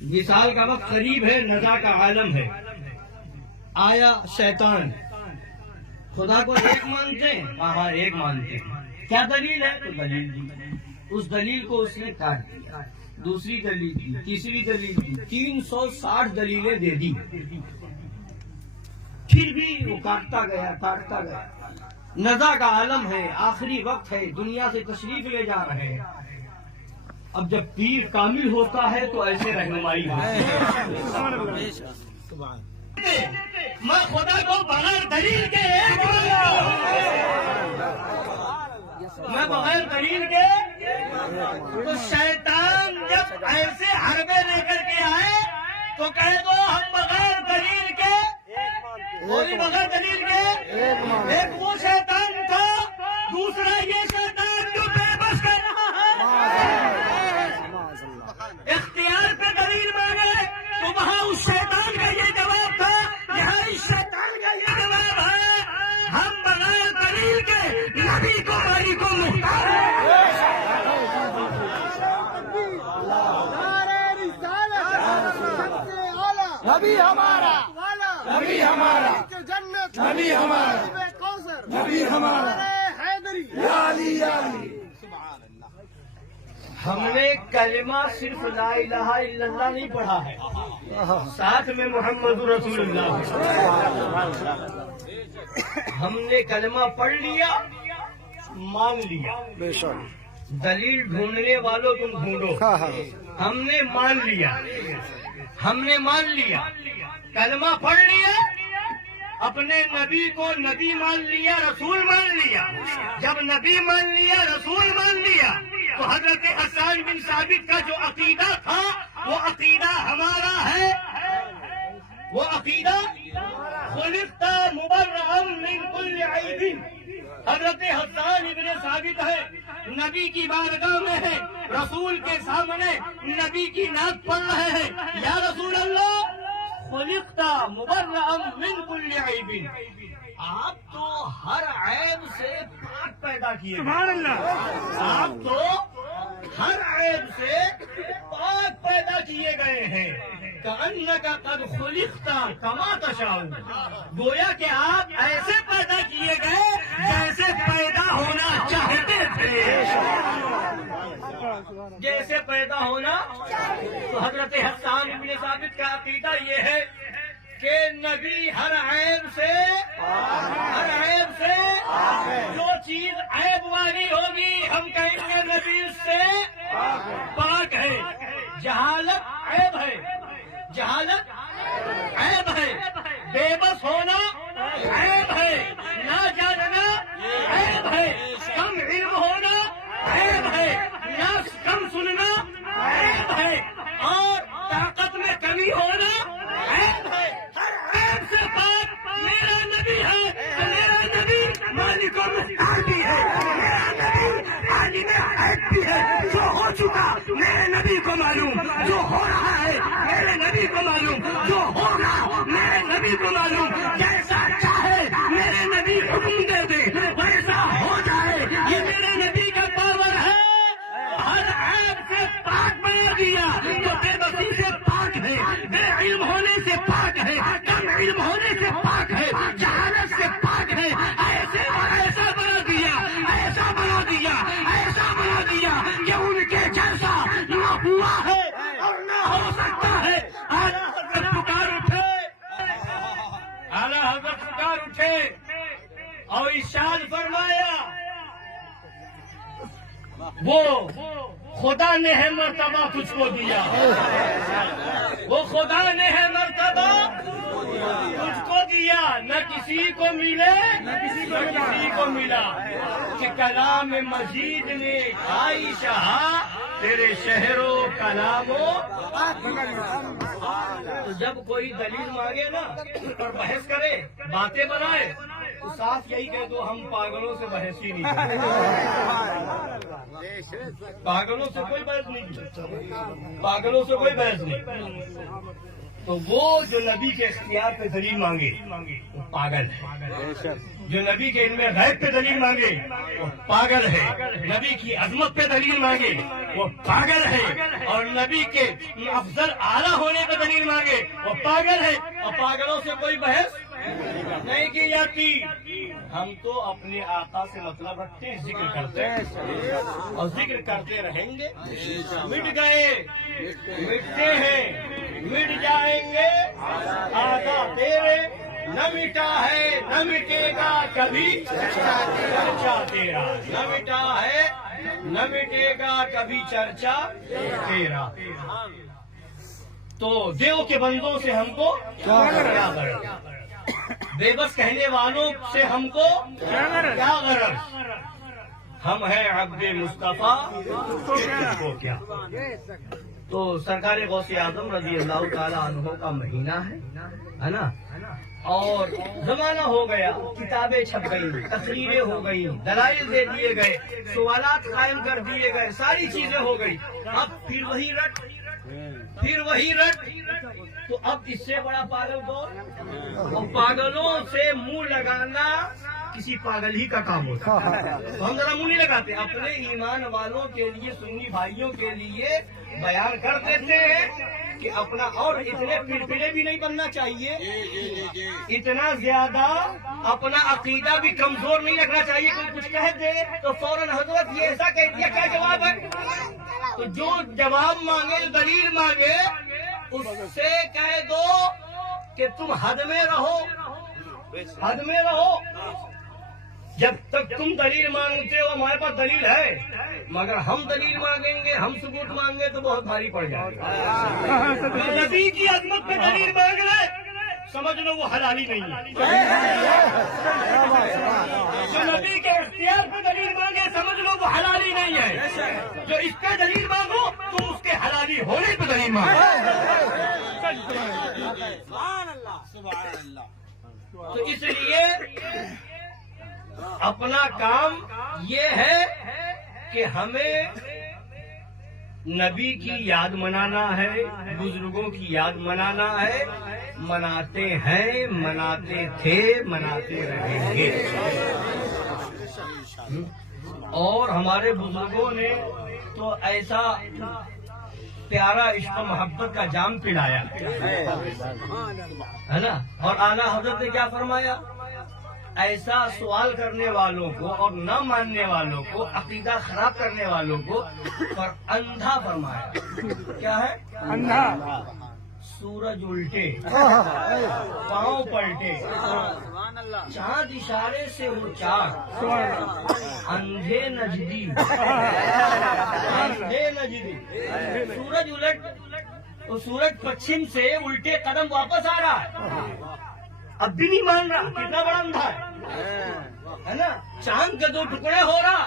وصال کا وقت قریب ہے، نزا کا عالم ہے. آیا شیطان. خدا کو ایک مانتے ہیں؟ ہاں ایک مانتے ہیں. کیا دلیل ہے؟ تو دلیل دی. اس دلیل کو اس نے کاٹ دیا. دوسری دلیل دی، تیسری دلیل دی، 360 دلیلیں دے دی. پھر بھی وہ کاٹتا گیا. نزا کا عالم ہے، آخری وقت ہے، دنیا سے تشریف لے جا رہے ہیں. اب جب پیر کامل ہوتا ہے تو ایسے رہنمائی ہوتی ہے. میں خدا کو بغیر دلیل کے میں بغیر دلیل کے تو شیطان جب ایسے حربے لے کر کے آئے تو کہے دو ہم بغیر دلیل کے، کوئی بغیر دلیل کے. ایک وہ شیطان تھا، دوسرا یہ شیطان جو بے بس کر رہا ہے. اختیار پہ دلیل مانگے تو وہاں اس شیطان کا یہ جواب تھا، یہاں اس شیطان کا یہ جواب ہے ہم بغیر دلیل کے نبی کو مالی کو محتاج ہیں. نبی ہمارا، نبی ہمارا، جنت نبی ہمارا، نبی ہمارا، حیدری یا علی یا علی. ہم نے کلمہ صرف لا الہ الا اللہ نہیں پڑھا ہے، ساتھ میں محمد رسول اللہ. ہم نے کلمہ پڑھ لیا، مان لیا. بے شک. دلیل ڈھونڈنے والوں تم ڈھونڈو. ہم نے مان لیا، ہم نے مان لیا، کلمہ پڑھ لیا، اپنے نبی کو نبی مان لیا، رسول مان لیا. جب نبی مان لیا، رسول مان لیا تو حضرت حسان بن ثابت کا جو عقیدہ تھا وہ عقیدہ ہمارا ہے. وہ عقیدہ خلقت مبرئا من کل عیب. حضرت حسان ابن ثابت ہے، نبی کی بارگاہ میں ہے، رسول کے سامنے نبی کی نعت پڑھ رہے ہیں، یا رسول اللہ خلقت مبرئا من کل عیب. آپ تو ہر عیب سے پاک پیدا کیے. سبحان اللہ. آپ تو ہر عیب سے پاک پیدا کیے گئے ہیں. کأنک قد خلقت کما تشاء. گویا کہ آپ ایسے پیدا کیے گئے جیسے پیدا ہونا چاہتے تھے. جیسے پیدا ہونا. تو حضرت حسان ابن ثابت کا عقیدہ یہ ہے کہ نبی ہر عیب سے جو چیز عیب والی ہوگی ہم کہیں گے نبی اس سے پاک ہے. جہالت عیب ہے، جہالت عیب ہے، بے بس ہونا عیب ہے، نہ جاننا عیب ہے، کم علم ہونا عیب ہے، نہ کم سننا عیب ہے، اور طاقت میں کمی ہونا عیب ہے. ہر عیب سے پاک میرا نبی ہے. میرا نبی مالک و مختار بھی ہے، میرا نبی عالم غیب بھی ہے. جو ہو چکا میرے نبی کو معلوم، جو ہو رہا ہے میرے نبی کو معلوم، جو ہوگا میرے نبی کو معلوم. جیسا چاہے میرے نبی حکم دے دے ویسا ہو جائے. یہ میرے نبی کا پاور ہے. ہر عیب سے پاک بنا دیا. جو بے بسی سے پاک ہے، بے علم ہونے سے پاک ہے، کم علم ہونے سے پاک ہے، جہالت سے پاک ہے. ایسے اور ایسا بنا دیا، ایسا بنا دیا، ایسا بنا دیا کہ ان کے جیسا نہ ہوا ہے اور نہ ہو سکتا ہے. اعلیٰ حضرت پکار اٹھے، اعلیٰ حضرت پکار اٹھے اور ارشاد فرمایا وہ خدا نے ہے مرتبہ تجھ کو دیا، وہ خدا نے ہے مرتبہ تجھ کو دیا. نہ کسی کو ملے نہ کسی کو ملا کہ کلام مجید نے کھائی شہا تیرے شہر و کلامو. تو جب کوئی دلیل مانگے نا اور بحث کرے، باتیں بنائے تو صاف یہی کہہ دو ہم پاگلوں سے بحث ہی نہیں کرتے. پاگلوں سے کوئی بحث نہیں، پاگلوں سے کوئی بحث نہیں. تو وہ جو نبی کے اختیار پہ دلیل مانگے وہ پاگل ہے، جو نبی کے علم غیب پہ دلیل مانگے وہ پاگل ہے، نبی کی عظمت پہ دلیل مانگے وہ پاگل ہے، اور نبی کے افضل اعلیٰ ہونے پہ دلیل مانگے وہ پاگل ہے، اور پاگلوں سے کوئی بحث نہیں کی جاتی۔ ہم تو اپنے آقا سے مطلب رکھتے ہیں، ذکر کرتے ہیں اور ذکر کرتے رہیں گے۔ مٹ گئے، مٹتے ہیں، مٹ جائیں گے آقا تیرے، نہ مٹا ہے نہ مٹے گا کبھی چرچا تیرا، نہ مٹا ہے نہ مٹے گا کبھی چرچا تیرا۔ تو دیو کے بندوں سے ہم کو کیا غرض، بے بس کہنے والوں سے ہم کو کیا غرض، ہم ہیں عبد مصطفیٰ کو کیا۔ تو سرکار غوث اعظم رضی اللہ تعالیٰ عنہ کا مہینہ ہے نا، اور زمانہ ہو گیا، کتابیں چھپ گئی، تقریریں ہو گئی، دلائل دے دیے گئے، سوالات قائم کر دیے گئے، ساری چیزیں ہو گئی، اب پھر وہی رٹ، پھر وہی رٹ۔ تو اب اس سے بڑا پاگل کون؟ اور پاگلوں سے منہ لگانا کسی پاگل ہی کا کام ہوتا ہے، تو ہم ذرا منہ نہیں لگاتے، اپنے ایمان والوں کے لیے، سنی بھائیوں کے لیے بیان کر دیتے ہیں کہ اپنا، اور اتنے پڑپڑے بھی نہیں بننا چاہیے، اتنا زیادہ اپنا عقیدہ بھی کمزور نہیں رکھنا چاہیے، کوئی کچھ کہہ دے تو فوراً حضرت یہ ایسا کہہ دیا، کیا جواب ہے؟ تو جو جواب مانگے، دلیل مانگے، اس سے کہہ دو کہ تم حد میں رہو، حد میں رہو۔ جب تک تم دلیل مانگتے ہو ہمارے پاس دلیل ہے، مگر ہم دلیل مانگیں گے، ہم ثبوت مانگے تو بہت بھاری پڑ جائے گا۔ جو نبی کی عظمت پہ دلیل مانگ رہے سمجھ لو وہ حلالی نہیں ہے، جو نبی کے اختیار پہ دلیل مانگے سمجھ لو وہ حلالی نہیں ہے، جو اس پہ دلیل مانگو تم اس کے حلالی ہونے پہ دلیل مانگو۔ تو اس لیے اپنا کام یہ ہے کہ ہمیں نبی کی یاد منانا ہے، بزرگوں کی یاد منانا ہے، مناتے ہیں، مناتے تھے، مناتے رہیں گے۔ اور ہمارے بزرگوں نے تو ایسا پیارا عشق و محبت کا جام پلایا ہے نا، اور اعلیٰ حضرت نے کیا فرمایا؟ ایسا سوال کرنے والوں کو اور نہ ماننے والوں کو، عقیدہ خراب کرنے والوں کو پر اندھا فرمایا۔ کیا ہے؟ اندھا۔ سورج الٹے، پاؤں پلٹے، چاند اشارے سے وہ چار، اندھے نجدی، اندھے نجدی۔ سورج الٹ، وہ سورج پچھم سے الٹے قدم واپس آ رہا ہے، اب بھی نہیں مان رہا، کتنا بڑا اندھا ہے نا، چاند کے دو ٹکڑے ہو رہا،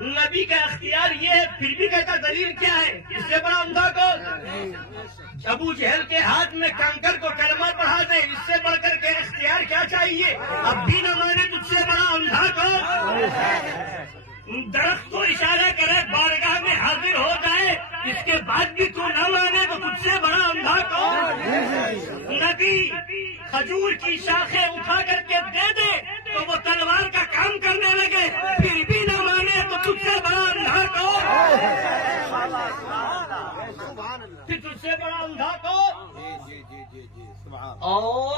نبی کا اختیار یہ ہے، پھر بھی کہتا دلیل کیا ہے؟ اس سے بڑا اندھا کون؟ ابو جہل کے ہاتھ میں کنکر کو کلمہ پڑھا دے، اس سے بڑھ کر کے اختیار کیا چاہیے؟ اب بھی نہ مانے، تجھ سے بڑا اندھا کون؟ درخت کو اشارہ کرے، بارگاہ میں حاضر ہو جائے، اس کے بعد بھی تو نہ مانے تو تجھ سے بڑا اندھا کون؟ نبی کھجور کی شاخیں اٹھا کر کے دے دے تو وہ تلوار کا کام کرنے لگے، پھر بھی نہ مانے تو تجھ سے بڑا اندھا کون؟ پھر تجھ سے بڑا اندھا کون؟ اور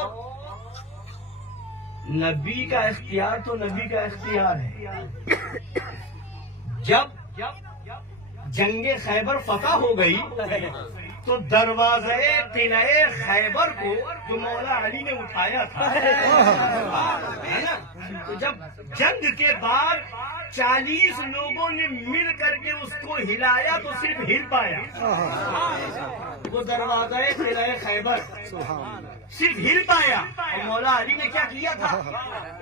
نبی کا اختیار تو نبی کا اختیار ہے۔ جب جنگ خیبر فتح ہو گئی تو دروازے قلعے خیبر کو جو مولا علی نے اٹھایا تھا، تو جب جنگ کے بعد 40 لوگوں نے مل کر کے اس کو ہلایا تو صرف ہل پایا، وہ دروازہ قلعہ خیبر صرف ہل پایا، اور مولا علی نے کیا کیا تھا؟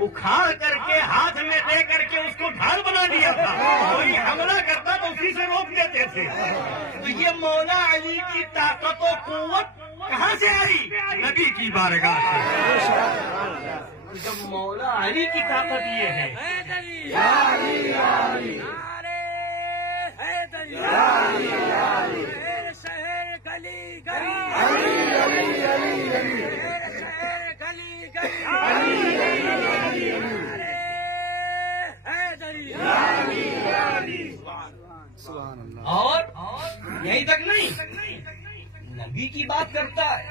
اکھاڑ کر کے ہاتھ میں لے کر کے اس کو ڈھال بنا دیا تھا، کوئی حملہ کرتا تو اسی سے روک دیتے تھے۔ تو یہ مولا علی کی طاقت و قوت کہاں سے آئی؟ نبی کی بارگاہ سے۔ جب مولا علی کی طاقت یہ ہے، علی اور یہیں تک نہیں، نبی کی بات کرتا ہے.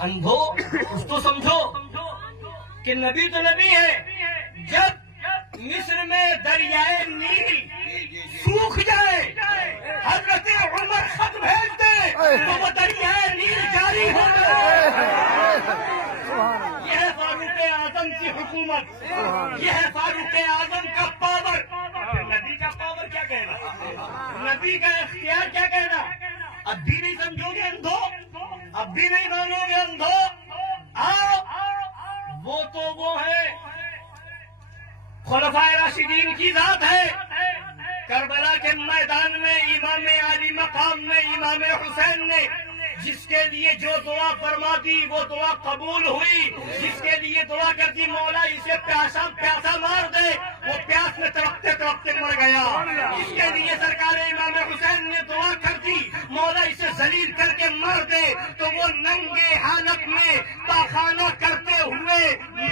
اندھو کچھ تو سمجھو کہ نبی تو نبی ہے. جب مصر میں دریائے نیل سوکھ جائے، حضرت عمر خط بھیجتے تو وہ دریائے نیل جاری ہو جائے. یہ ہے فاروق اعظم کی حکومت، یہ ہے فاروق اعظم کا پاور. نبی کا پاور کیا کہنا، نبی کا اختیار کیا کہنا. اب بھی نہیں سمجھو گے اندھو، اب بھی نہیں مانو گے اندھو. وہ تو وہ ہے، خلفائے راشدین کی ذات ہے. کربلا کے میدان میں امام علی مقام میں امام حسین نے جس کے لیے جو دعا فرما دی وہ دعا قبول ہوئی. جس کے لیے دعا کر دی مولا اسے پیاسا مار دے، وہ پیاس میں تڑپتے تڑپتے مر گیا. جس کے لیے سرکار امام حسین نے دعا کر دی مولا اسے ذلیل کر کے مار دے، تو وہ ننگے حالت میں پاخانہ کرتے ہوئے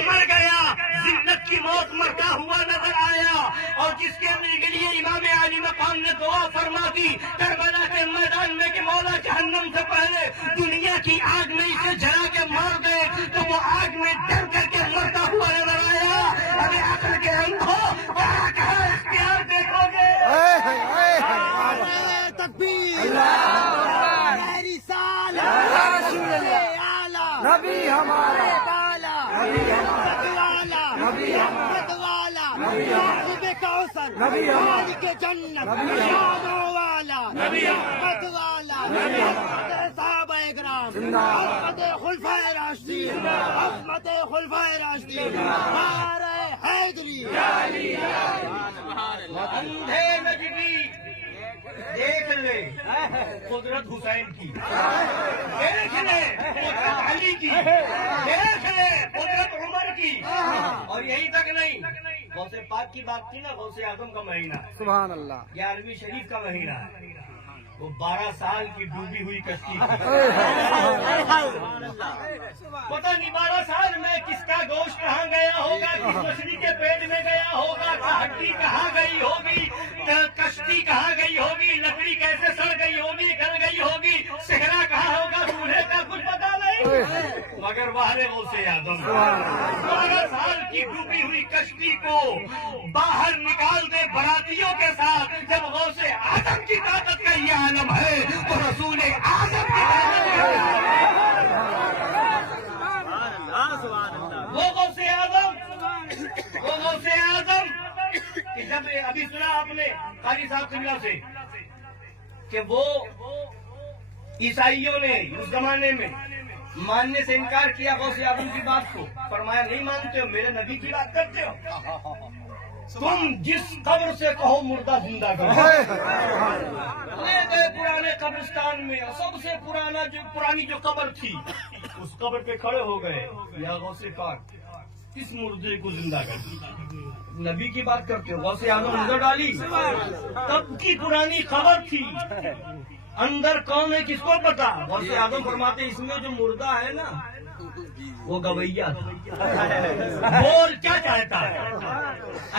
مر گیا. ذلت کی موت مرتا ہوا نظر آیا. اور جس کے لیے امام علی مقام نے دعا فرما دی کربلا کے میدان میں کہ مولا جہنم سے پہلے دنیا کی آگ میں اسے جلا کے مار دے، تو وہ آگ میں ڈر کر کے مرتا ہوا نظر آیا. ابھی عقل کے اندھو وہاں کہاں اختیار دیکھو گے. نبی ہمارا، نبی مالک جنت، والا صحابہ اکرام، خلفائے راشدین، عصمت خلفائے راشدین، نعرہ حیدری. اندھے نجمی دیکھ لے قدرت حسین کی، دیکھ لے قدرت علی کی، دیکھ لے قدرت عمر کی. اور یہی تک نہیں، غوث پاک کی بات کی نا، غوث اعظم کا مہینہ سبحان اللہ، 11ویں شریف کا مہینہ ہے. وہ 12 سال کی ڈوبی ہوئی کشتی تھی. پتہ نہیں 12 سال میں کس کا گوشت کہاں گیا ہوگا، کس مچھلی کے پیٹ میں گیا ہوگا، ہڈی کہاں گئی ہوگی، کشتی کہاں گئی ہوگی، لکڑی کیسے سڑ گئی ہوگی، گل گئی ہوگی، صحرا کہاں ہوگا، چولہے کا کچھ پتہ نہیں. مگر واہرے غوث اعظم 12 سال کی ڈوبی ہوئی کشتی کو باہر نکال دے براتیوں کے ساتھ. جب غوث اعظم کی طاقت کا یہ عالم ہے تو رسول اعظم کی طاقت کا وہ غوث اعظم کہ جب ابھی سنا آپ نے قاری صاحب سنگا سے کہ وہ عیسائیوں نے اس زمانے میں ماننے سے انکار کیا غوث اعظم کی بات کو. فرمایا نہیں مانتے ہو، میرے نبی کی بات کرتے ہو، تم جس قبر سے کہو مردہ زندہ کرو. لے گئے پرانے قبرستان میں، سب سے پرانی جو قبر تھی اس قبر پہ کھڑے ہو گئے. یا غوث پاک اس مردے کو زندہ کر دی. نبی کی بات کرتے ہو، غوث اعظم نظر ڈالی، تب کی پرانی قبر تھی، اندر کون ہے کس کو پتا. غوث اعظم فرماتے اس میں جو مردہ ہے نا وہ گویا بول کیا چاہتا ہے،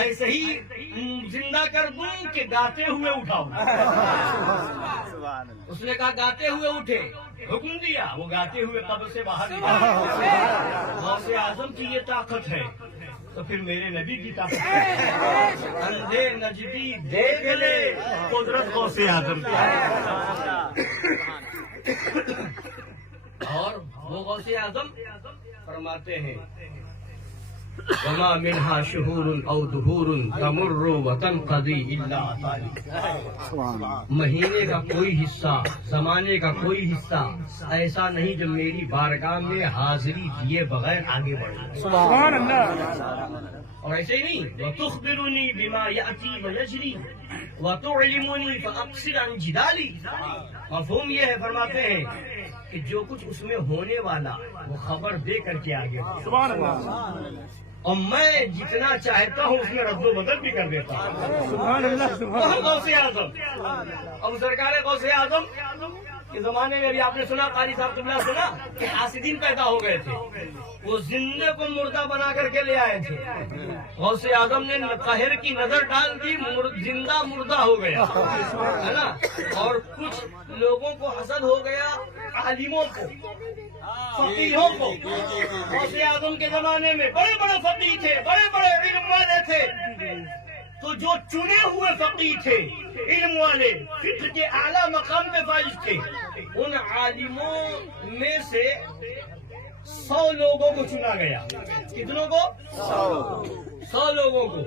ایسے ہی زندہ کر دوں کہ گاتے ہوئے اٹھاؤں. اس نے کہا گاتے ہوئے اٹھے، حکم دیا، وہ گاتے ہوئے قبر سے باہر نکلے. غوث اعظم کی یہ طاقت ہے تو پھر میرے نبی کی طاقت ہے. اندھے نجدی دیکھ لے قدرت غوث اعظم کی. اور وہ غوث اعظم فرماتے ہیں وما منها شهور او دهور تمر وتنقضي الا تعالی. مہینے کا کوئی حصہ، زمانے کا کوئی حصہ ایسا نہیں جو میری بارگاہ میں حاضری دیے بغیر آگے بڑھے. سبحان اللہ. اور ایسے ہی نہیں، وتخبرنی بما یاتی ویجری وتعلمنی فاقصر عن جدالی. مفہوم یہ ہے، فرماتے ہیں کہ جو کچھ اس میں ہونے والا وہ خبر دے کر کے آگے. سبحان اللہ. اور میں جتنا چاہتا ہوں اس میں رد و بدل بھی کر دیتا ہوں. سبحان اللہ. غوث اعظم. اب سرکار غوث اعظم کے زمانے میں بھی آپ نے سنا، قاری صاحب قبلہ سنا کہ حاسدین پیدا ہو گئے تھے، وہ زندے کو مردہ بنا کر کے لے آئے تھے، غوث اعظم نے قہر کی نظر ڈال دی، زندہ مردہ ہو گیا ہے نا۔ اور کچھ لوگوں کو حسد ہو گیا، عالموں کو، فقیہوں کو۔ غوث اعظم کے زمانے میں بڑے بڑے فقیہ تھے، بڑے بڑے علم والے تھے، تو جو چنے ہوئے فقیہ تھے، علم والے، فقہ کے اعلیٰ مقام پہ فائز تھے، ان عالموں میں سے 100 لوگوں کو چنا گیا۔ کتنوں کو؟ 100 لوگوں کو۔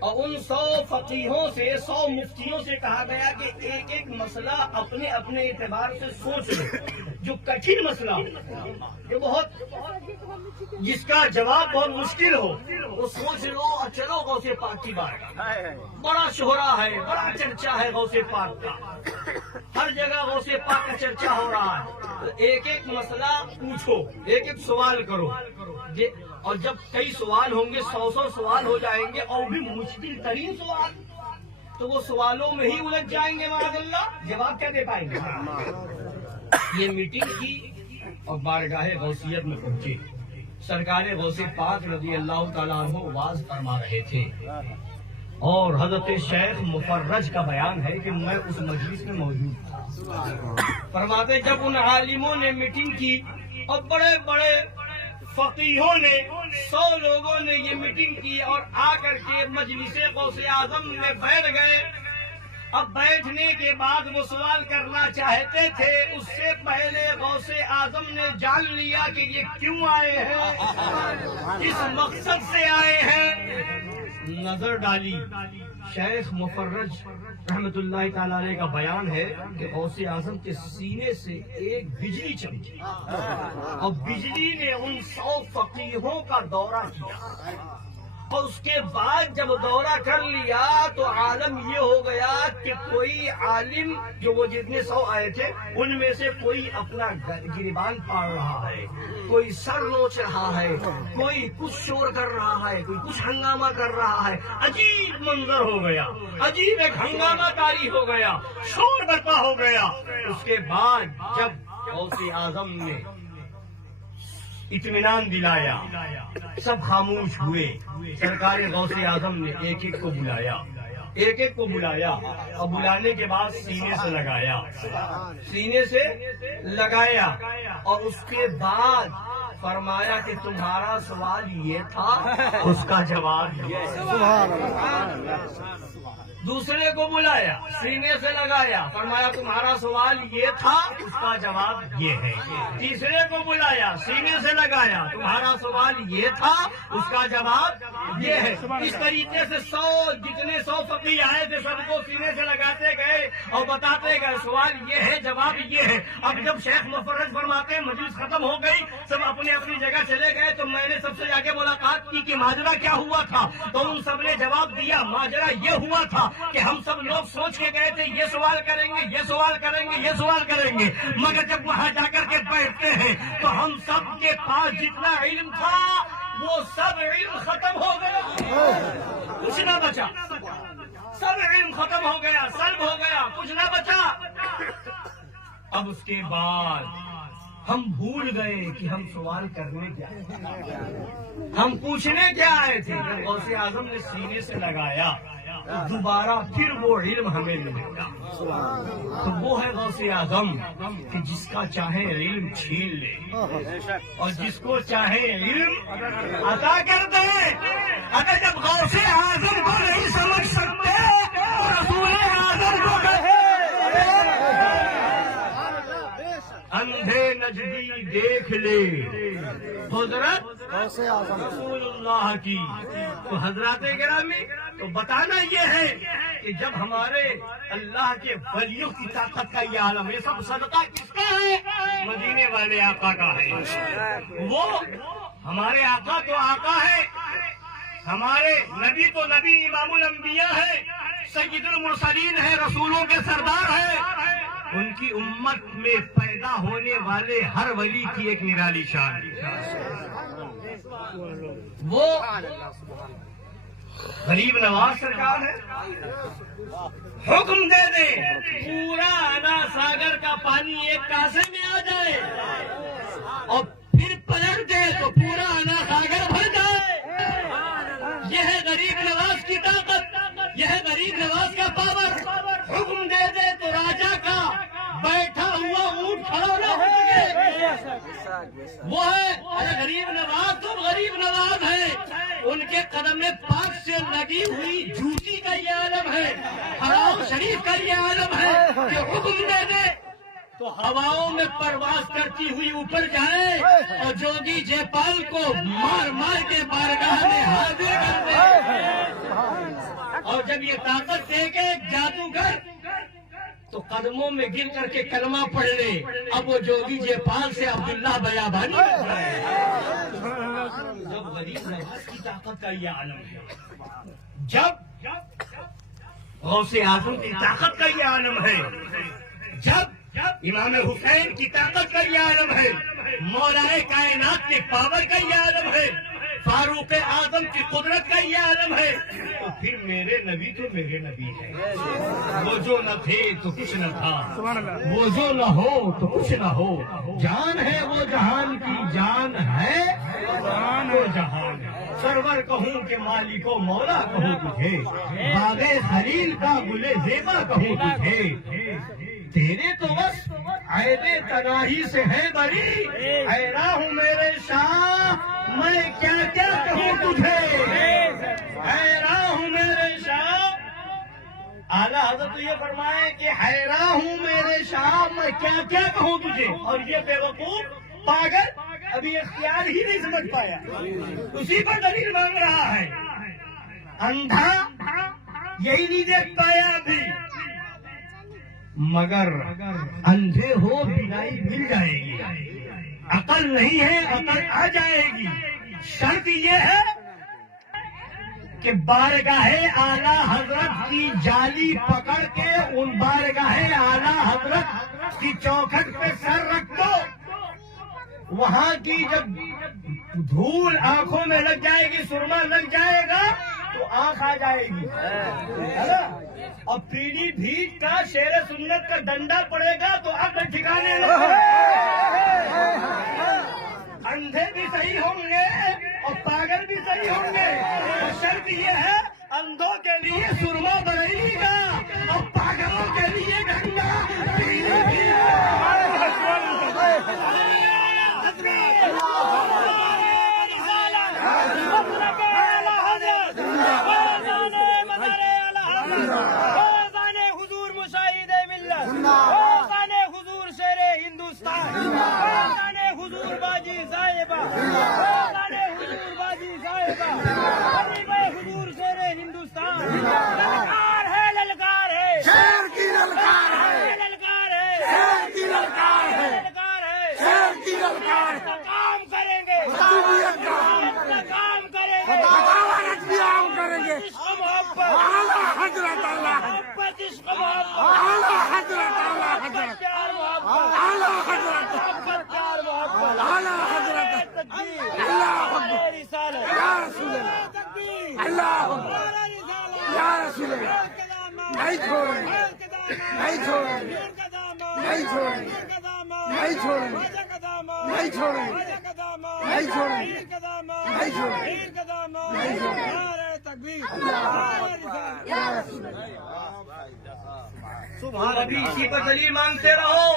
اور ان 100 فقیہوں سے، 100 مفتیوں سے کہا گیا کہ ایک ایک مسئلہ اپنے اپنے اعتبار سے سوچ لو، جو کٹھن مسئلہ ہو، جو بہت جس کا جواب بہت مشکل ہو، وہ سوچ لو اور چلو غوث پاک کی بارگاہ۔ بڑا شہرا ہے، بڑا چرچا ہے غوث پاک کا، ہر جگہ غوث پاک کا چرچا ہو رہا ہے، تو ایک ایک مسئلہ پوچھو، ایک ایک سوال کرو، اور جب کئی سوال ہوں گے، 100 سوال ہو جائیں گے، اور بھی مشکل ترین سوال، تو وہ سوالوں میں ہی الجھ جائیں گے، معاذ اللہ، جواب کیا دے پائیں گے؟ یہ میٹنگ کی اور بارگاہ غوثیت میں پہنچے، سرکار غوث پاک رضی اللہ تعالیٰ عنہ واز فرما رہے تھے، اور حضرت شیخ مفرج کا بیان ہے کہ میں اس مجلس میں موجود تھا۔ فرماتے جب ان عالموں نے میٹنگ کی اور بڑے بڑے فقیہوں نے، 100 لوگوں نے یہ میٹنگ کی اور آ کر کے مجلس غوث اعظم میں بیٹھ گئے، اب بیٹھنے کے بعد وہ سوال کرنا چاہتے تھے، اس سے پہلے غوث اعظم نے جان لیا کہ یہ کیوں آئے ہیں، کس مقصد سے آئے ہیں۔ نظر ڈالی، شیخ مفرج رحمت اللہ تعالیٰ علیہ کا بیان ہے کہ غوث اعظم کے سینے سے ایک بجلی چمکی، اور بجلی نے ان 100 فقیہوں کا دورہ کیا، اور اس کے بعد جب دورہ کر لیا تو عالم یہ ہو گیا کہ کوئی عالم، جو وہ جتنے 100 آئے تھے ان میں سے کوئی اپنا گریبان پاڑ رہا ہے، کوئی سر نوچ رہا ہے، کوئی کچھ شور کر رہا ہے، کوئی کچھ ہنگامہ کر رہا ہے۔ عجیب منظر ہو گیا، عجیب ایک ہنگامہ کاری ہو گیا، شور برپا ہو گیا۔ اس کے بعد جب غوث اعظم نے اطمینان دلایا، سب خاموش ہوئے، سرکار غوث اعظم نے ایک ایک کو بلایا، ایک ایک کو بلایا، اور بلانے کے بعد سینے سے لگایا، سینے سے لگایا، اور اس کے بعد فرمایا کہ تمہارا سوال یہ تھا، اس کا جواب یہ ہے۔ دوسرے کو بلایا، سینے سے لگایا، فرمایا تمہارا سوال یہ تھا، اس کا جواب یہ ہے۔ تیسرے کو بلایا، سینے سے لگایا، تمہارا سوال یہ تھا، اس کا جواب یہ ہے۔ اس طریقے سے 100 فقیہ آئے تھے، سب کو سینے سے لگاتے گئے اور بتاتے گئے سوال یہ ہے، جواب یہ ہے۔ اب جب شیخ مفرج فرماتے ہیں مجلس ختم ہو گئی، سب اپنی اپنی جگہ چلے گئے، تو میں نے سب سے جا کے ملاقات کی کہ ماجرا کیا ہوا تھا، تو ان سب نے جواب دیا ماجرا یہ ہوا تھا کہ ہم سب لوگ سوچ کے گئے تھے یہ سوال کریں گے، یہ سوال کریں گے، یہ سوال کریں گے، مگر جب وہاں جا کر کے بیٹھتے ہیں تو ہم سب کے پاس جتنا علم تھا وہ سب علم ختم ہو گیا، کچھ نہ بچا، سب علم ختم ہو گیا، سلب ہو گیا، کچھ نہ بچا۔ اب اس کے بعد ہم بھول گئے کہ ہم سوال کرنے کیا آئے، ہم پوچھنے کیا آئے تھے۔ جب غوث اعظم نے سینے سے لگایا دوبارہ پھر وہ علم ہمیں ملے گا، تو وہ ہے غوث اعظم کہ جس کا چاہے علم چھین لے اور جس کو چاہے علم عطا کر دے۔ اگر جب غوث اعظم کو نہیں سمجھ سکتے تو رسول اعظم کو کہے اندھے نجدی دیکھ لے حضرت رسول اللہ کی۔ تو حضرات گرامی، تو بتانا یہ ہے کہ جب ہمارے اللہ کے ولیوں کی طاقت کا یہ عالم، یہ سب صدقہ کس کا ہے؟ مدینے والے آقا کا ہے۔ وہ ہمارے آقا تو آقا ہے، ہمارے نبی تو نبی امام الانبیاء ہے، سید المرسلین ہے، رسولوں کے سردار ہے۔ ان کی امت میں پیدا ہونے والے ہر ولی کی ایک نرالی شان، وہ غریب نواز سرکار ہے، حکم دے دے پورا انا ساگر کا پانی ایک کاسے میں آ جائے اور پھر پلٹ دے تو پورا انا ساگر بھر جائے۔ یہ ہے غریب نواز کی طاقت، یہ ہے غریب نواز کا پاور۔ حکم دے دے تو راجا کا بیٹھا ہوا اونٹ کھڑا نہ ہو سکے۔ وہ ہے ارے غریب نواز تو غریب نواز ہے، ان کے قدم پاک سے لگی ہوئی جوتی کا یہ عالم ہے، حرام شریف کا یہ عالم ہے کہ حکم دے دے تو ہواؤں میں پرواز کرتی ہوئی اوپر جائے اور جوگی جے پال کو مار مار کے بارگاہ میں حاضر کر دے۔ اور جب یہ طاقت دے کے جادوگر تو قدموں میں گر کر کے کلمہ پڑھ لے، اب وہ جوگی جے پال سے عبداللہ بیابانی بن جائے۔ جب غریب نواز کی طاقت کا یہ عالم ہے، جب غوث اعظم کی طاقت کا یہ عالم ہے، جب امام حسین کی طاقت کا یہ عالم ہے، مولا کائنات کے پاور کا یہ عالم ہے، فاروق اعظم کی قدرت کا یہ عالم ہے، تو پھر میرے نبی تو میرے نبی ہے۔ وہ جو نہ تھے تو کچھ نہ تھا، وہ جو نہ ہو تو کچھ نہ ہو، جان ہے وہ جہان کی جان ہے وہ جہان ہے۔ سرور کہوں کہ مالک و مولا کہوں تجھے، باغ خلیل کا گلے زیبا کہوں تجھے، تیرے تو بس عیب تناہی سے ہے بری، حیران ہوں میرے شاہ میں کیا کیا کہوں تجھے، حیران ہوں میرے شاہ۔ اعلیٰ حضرت یہ فرمائے کہ حیران ہوں میرے شاہ میں کیا کیا کہوں تجھے، اور یہ بے وقوف پاگل ابھی اختیار ہی نہیں سمجھ پایا، اسی پر دلیل مانگ رہا ہے۔ اندھا یہی نہیں دیکھ پایا ابھی، مگر اندھے ہو بینائی مل جائے گی، عقل نہیں ہے عقل آ جائے گی۔ شرط یہ ہے کہ بارگاہ اعلیٰ حضرت کی جالی پکڑ کے ان بارگاہ اعلیٰ حضرت کی چوکھٹ پہ سر رکھ دو، وہاں کی جب دھول آنکھوں میں لگ جائے گی، سرما لگ جائے گا تو آنکھ آ جائے گی، اور پیلی بھیج کا شیر سنت کا ڈنڈا پڑے گا تو عقل ٹھکانے لگے، اندھے بھی صحیح ہوں گے اور پاگل بھی صحیح ہوں گے۔ اور شرط یہ ہے اندھوں کے لیے سرما بریلی کا اور پاگلوں کے لیے گنگا پیلی بھی۔ حضور مشاہد ملت، حضور شیر ہندوستان، حضور باجی صاحبہ، حضور باجی صاحبہ، حضور شیر ہندوستان۔ للکار ہے، للکار ہے، شیر کی للکار ہے، للکار ہے، شیر کی للکار ہے، للکار ہے، شیر کی للکار ہے۔ کام کریں گے، کام کریں گے، کریں گے، حضرت محبت، عشق محبت، حضرت حضرت پیار محبت، حضرت پیار محبت، حضرت اللہ رسالت، یا رسول اللہ، اللہ یا رسول اللہ، نہیں چھوڑیں گے، نہیں چھوڑیں گے، نہیں چھوڑیں گے، نہیں چھوڑیں گے، نہیں چھوڑیں گے، نہیں چھوڑیں گے، نہیں چھوڑیں گے، نہیں چھوڑیں گے۔ سبحان نبی، اسی پر دلیل مانگتے رہو،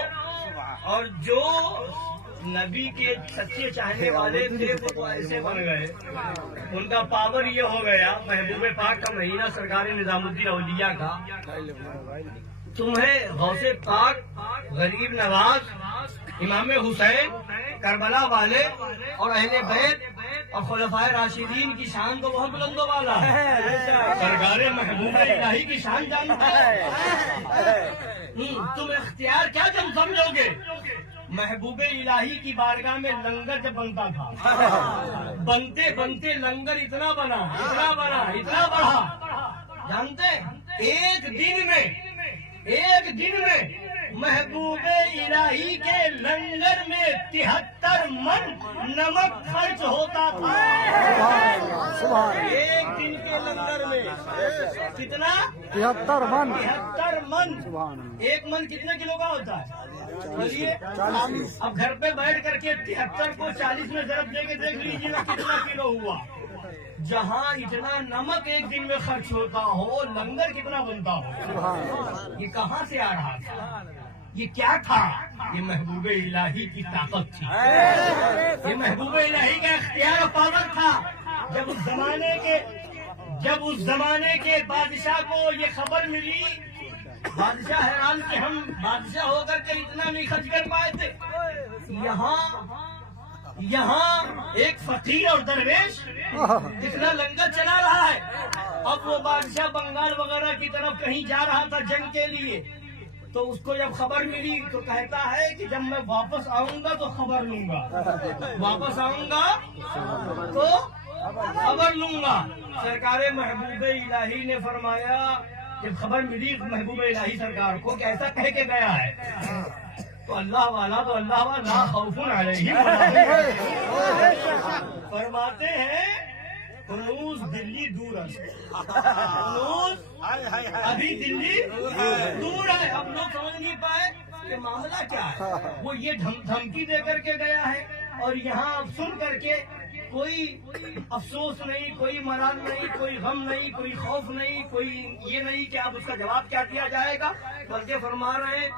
اور جو نبی کے سچے چاہنے والے تھے وہ ایسے بن گئے، ان کا پاور یہ ہو گیا، محبوب پاک کا مہینہ سرکار نظام الدین اولیاء کا، تمہیں غوث پاک، غریب نواز، امام حسین، کربلا والے اور اہل بیت اور خلفائے راشدین کی شان تو بہت بلند و بالا ہے، سرکار محبوب الہی کی شان جانتا ہے۔ تم اختیار کیا جب سمجھو گے؟ محبوب الہی کی بارگاہ میں لنگر جب بنتا تھا، بنتے بنتے لنگر اتنا بنا، اتنا بنا، اتنا بڑھا، جانتے ایک دن میں محبوب الہی کے لنگر میں 73 من نمک خرچ ہوتا تھا۔ ایک دن کے لنگر میں کتنا 73 من 73 من. 1 من کتنے کلو کا ہوتا ہے؟ بولیے. 40. اب گھر پہ بیٹھ کر کے 73 کو 40 میں ضرب دے کے دیکھ لیجیے نا کتنا کلو ہوا. جہاں اتنا نمک ایک دن میں خرچ ہوتا ہو لنگر کتنا بنتا ہو. یہ کہاں سے آ رہا تھا؟ یہ کیا تھا؟ یہ محبوب الہی کی طاقت تھی. یہ محبوب الہی کا اختیار و پاور تھا. جب اس زمانے کے بادشاہ کو یہ خبر ملی، بادشاہ حیران کہ ہم بادشاہ ہو کر کے اتنا نہیں خرچ کر پائے تھے. یہاں ایک فقیر اور درویش اتنا لنگر چلا رہا ہے. اب وہ بادشاہ بنگال وغیرہ کی طرف کہیں جا رہا تھا جنگ کے لیے، تو اس کو جب خبر ملی تو کہتا ہے کہ جب میں واپس آؤں گا تو خبر لوں گا، واپس آؤں گا تو خبر لوں گا. سرکار محبوب الہی نے فرمایا، جب خبر ملی محبوب الہی سرکار کو کہ ایسا کہہ کے گیا ہے، تو اللہ والا لا خوف علیہم فرماتے ہیں ہنوز دلی دور ہے. ابھی دلی دور ہے. اب لوگ سمجھ نہیں پائے کہ معاملہ کیا ہے. وہ یہ دھمکی دے کر کے گیا ہے اور یہاں اب سن کر کے کوئی افسوس نہیں، کوئی ملال نہیں، کوئی غم نہیں، کوئی خوف نہیں، کوئی یہ نہیں کہ اب اس کا جواب کیا دیا جائے گا، بلکہ فرما رہے ہیں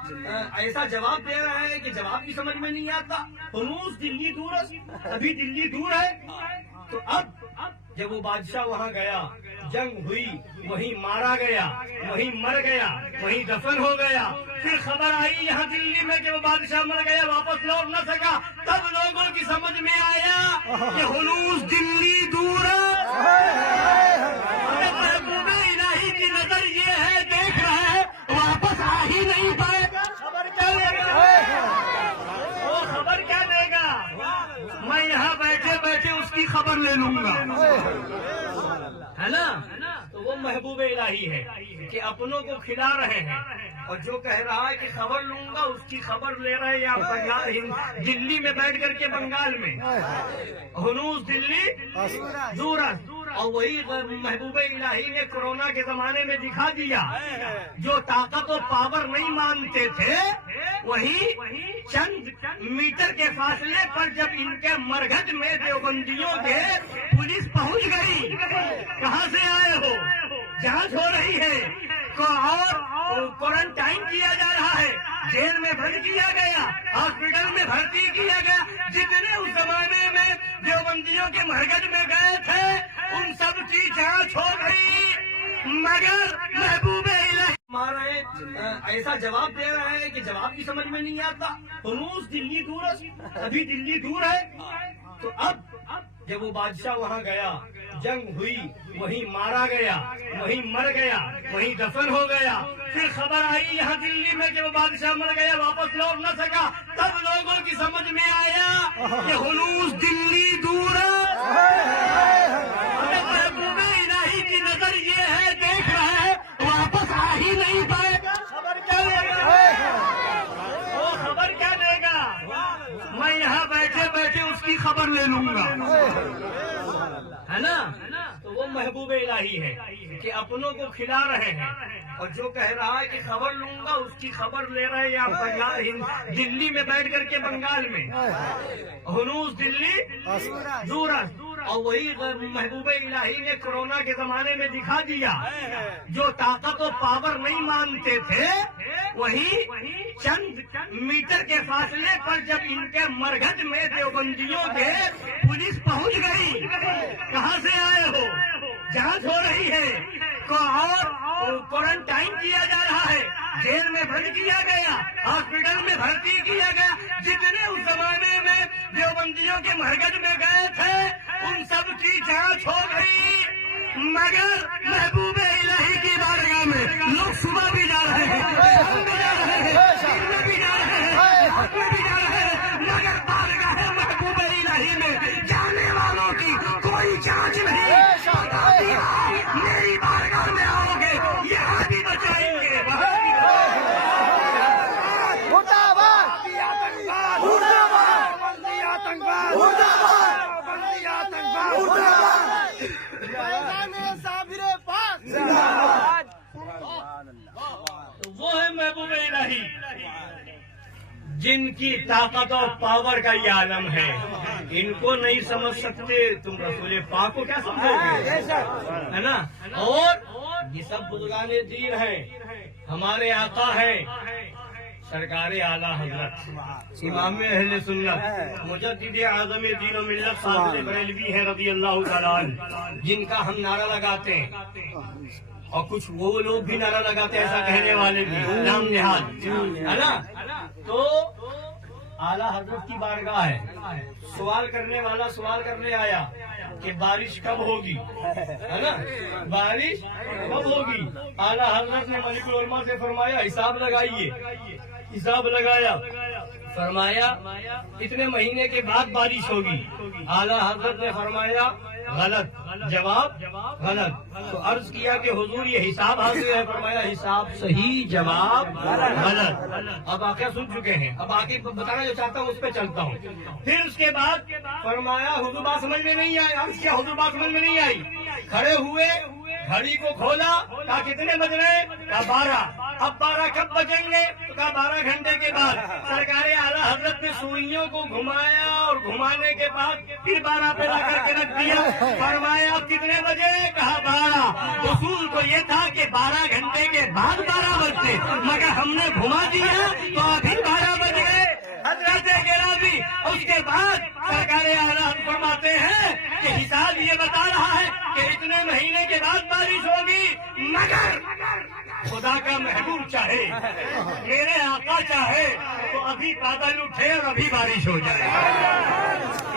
ایسا جواب دے رہے ہیں کہ جواب بھی سمجھ میں نہیں آتا. ہنوز دلی دور ہے، ابھی دلی دور ہے. تو اب جب وہ بادشاہ وہاں گیا، جنگ ہوئی، وہیں مارا گیا، وہیں مر گیا، وہیں دفن ہو گیا. پھر خبر آئی یہاں دلی میں کہ وہ بادشاہ مر گیا، واپس لوٹ نہ سکا. تب لوگوں کی سمجھ میں آیا کہ ہنوز دلی دور ہے. محبوب الہی کی نظر یہ ہے، دیکھ رہا ہے، واپس آ ہی نہیں پائے گا. خبر کیا لے گا؟ وہ خبر کیا دے گا؟ میں یہاں بیٹھے بیٹھے اس کی خبر لے لوں گا، ہے نا. تو وہ محبوب الہی ہے کہ اپنوں کو کھلا رہے ہیں، اور جو کہہ رہا ہے کہ خبر لوں گا اس کی خبر لے رہے ہیں. دلی میں بیٹھ کر کے بنگال میں ہنوز دلی دور ہے. اور وہی محبوب الہی نے کورونا کے زمانے میں دکھا دیا. جو طاقت و پاور نہیں مانتے تھے، وہی چند میٹر کے فاصلے پر جب ان کے مرگھٹ میں دیوبندیوں کے پولیس پہنچ گئی. کہاں سے آئے ہو؟ جانچ ہو رہی ہے اور کوارنٹائن کیا جا رہا ہے، جیل میں بند کیا گیا، ہاسپٹل میں بھرتی کیا گیا. جتنے اس زمانے میں دیوبندیوں کے مرکز میں گئے تھے ان سب کی جانچ ہو گئی، مگر محبوب الہی ہمارے ایسا جواب دے رہے ہیں کہ جواب بھی سمجھ میں نہیں آتا. ہنوز دلی دور ہے، ابھی دلی دور ہے. تو اب جب وہ بادشاہ وہاں گیا، جنگ ہوئی، وہیں مارا گیا، وہیں مر گیا، وہیں دفن ہو گیا. پھر خبر آئی یہاں دلی میں کہ وہ بادشاہ مر گیا، واپس لوٹ نہ سکا. تب لوگوں کی سمجھ میں آیا کہ ہنوز دلی دور ہے. محبوب الہی کی نظر یہ ہے، دیکھ رہا ہے، واپس آ ہی نہیں پائے گا. خبر کیا لے گا؟ وہ خبر کیا دے گا؟ میں یہاں بیٹھے بیٹھے اس کی خبر لے لوں گا، ہے نا. تو وہ محبوب الہی ہے کہ اپنوں کو کھلا رہے ہیں، اور جو کہہ رہا ہے کہ خبر لوں گا اس کی خبر لے رہے ہیں. دلی میں بیٹھ کر کے بنگال میں ہنوز دلی دور ہے. اور وہی محبوب الہی نے کورونا کے زمانے میں دکھا دیا. جو طاقت و پاور نہیں مانتے تھے، وہی چند میٹر کے فاصلے پر جب ان کے مرگھٹ میں دیوبندیوں کے پولیس پہنچ گئی. کہاں سے آئے ہو؟ جانچ ہو رہی ہے اور کوارنٹائن کیا جا رہا ہے، جیل میں بند کیا گیا، ہاسپٹل میں بھرتی کیا گیا. جتنے اس زمانے میں دیوبندیوں کے مرکز میں گئے تھے ان سب کی جانچ ہو گئی، مگر محبوب الہی کی بارگاہ میں لوگ صبح بھی جا رہے ہیں، ہم بھی جا رہے ہیں، دن میں بھی جا رہے ہیں، رات میں بھی جا رہے ہیں، مگر بارگاہ محبوب الہی میں جانے والوں کی کوئی جانچ نہیں. میری بارگاہ میں آؤ گے، یہاں بھی بچائیں گے. جن کی طاقت اور پاور کا یہ عالم ہے، ان کو نہیں سمجھ سکتے، تم رسول پاک کو کیا سمجھو گے؟ ہے نا؟ اور یہ سب بزرگان دین ہیں، ہمارے آقا ہیں سرکار اعلیٰ حضرت امام اہل سنت مجدد اعظم دین و ملت صاحب بریلوی ہیں رضی اللہ تعالیٰ عنہ، جن کا ہم نعرہ لگاتے ہیں، اور کچھ وہ لوگ بھی نعرہ لگاتے ہیں، ایسا کہنے والے بھی نام نہاد، ہے نا؟ تو اعلیٰ حضرت کی بارگاہ ہے، سوال کرنے والا سوال کرنے آیا کہ بارش کب ہوگی، ہے نا؟ بارش کب ہوگی؟ اعلیٰ حضرت نے ملک العلماء سے فرمایا حساب لگائیے، حساب لگایا، فرمایا اتنے مہینے کے بعد بارش ہوگی۔ اعلیٰ حضرت نے فرمایا غلط، جواب غلط۔ تو عرض کیا کہ حضور یہ حساب حاضر ہے، فرمایا حساب صحیح، جواب غلط۔ اب واقعہ سن چکے ہیں، اب آگے بتانا جو چاہتا ہوں اس پہ چلتا ہوں۔ پھر اس کے بعد فرمایا حضور بات سمجھ میں نہیں آئی، عرض کیا حضور بات سمجھ میں نہیں آئی، کھڑے ہوئے، گھڑی کو کھولا، کہا کتنے بج رہے؟ کہا 12۔ اب 12 کب بجیں گے؟ تو کہا 12 گھنٹے کے بعد۔ سرکار اعلیٰ حضرت نے سوئیوں کو گھمایا اور گھمانے کے بعد پھر 12 پہ لا کر کے رکھ دیا، فرمایا اب کتنے بجے؟ کہا 12۔ اصول تو یہ تھا کہ 12 گھنٹے کے بعد 12 بجتے، مگر ہم نے گھما دیا تو ابھی 12 بج گئے۔ حضرت گرامی اس کے بعد سرکار اعلیٰ فرماتے ہیں کہ حساب یہ بتا رہا ہے کہ اتنے مہینے کے بعد بارش ہوگی، مگر خدا کا محبوب چاہے، میرے آقا چاہے تو ابھی بادل اٹھے اور ابھی بارش ہو جائے۔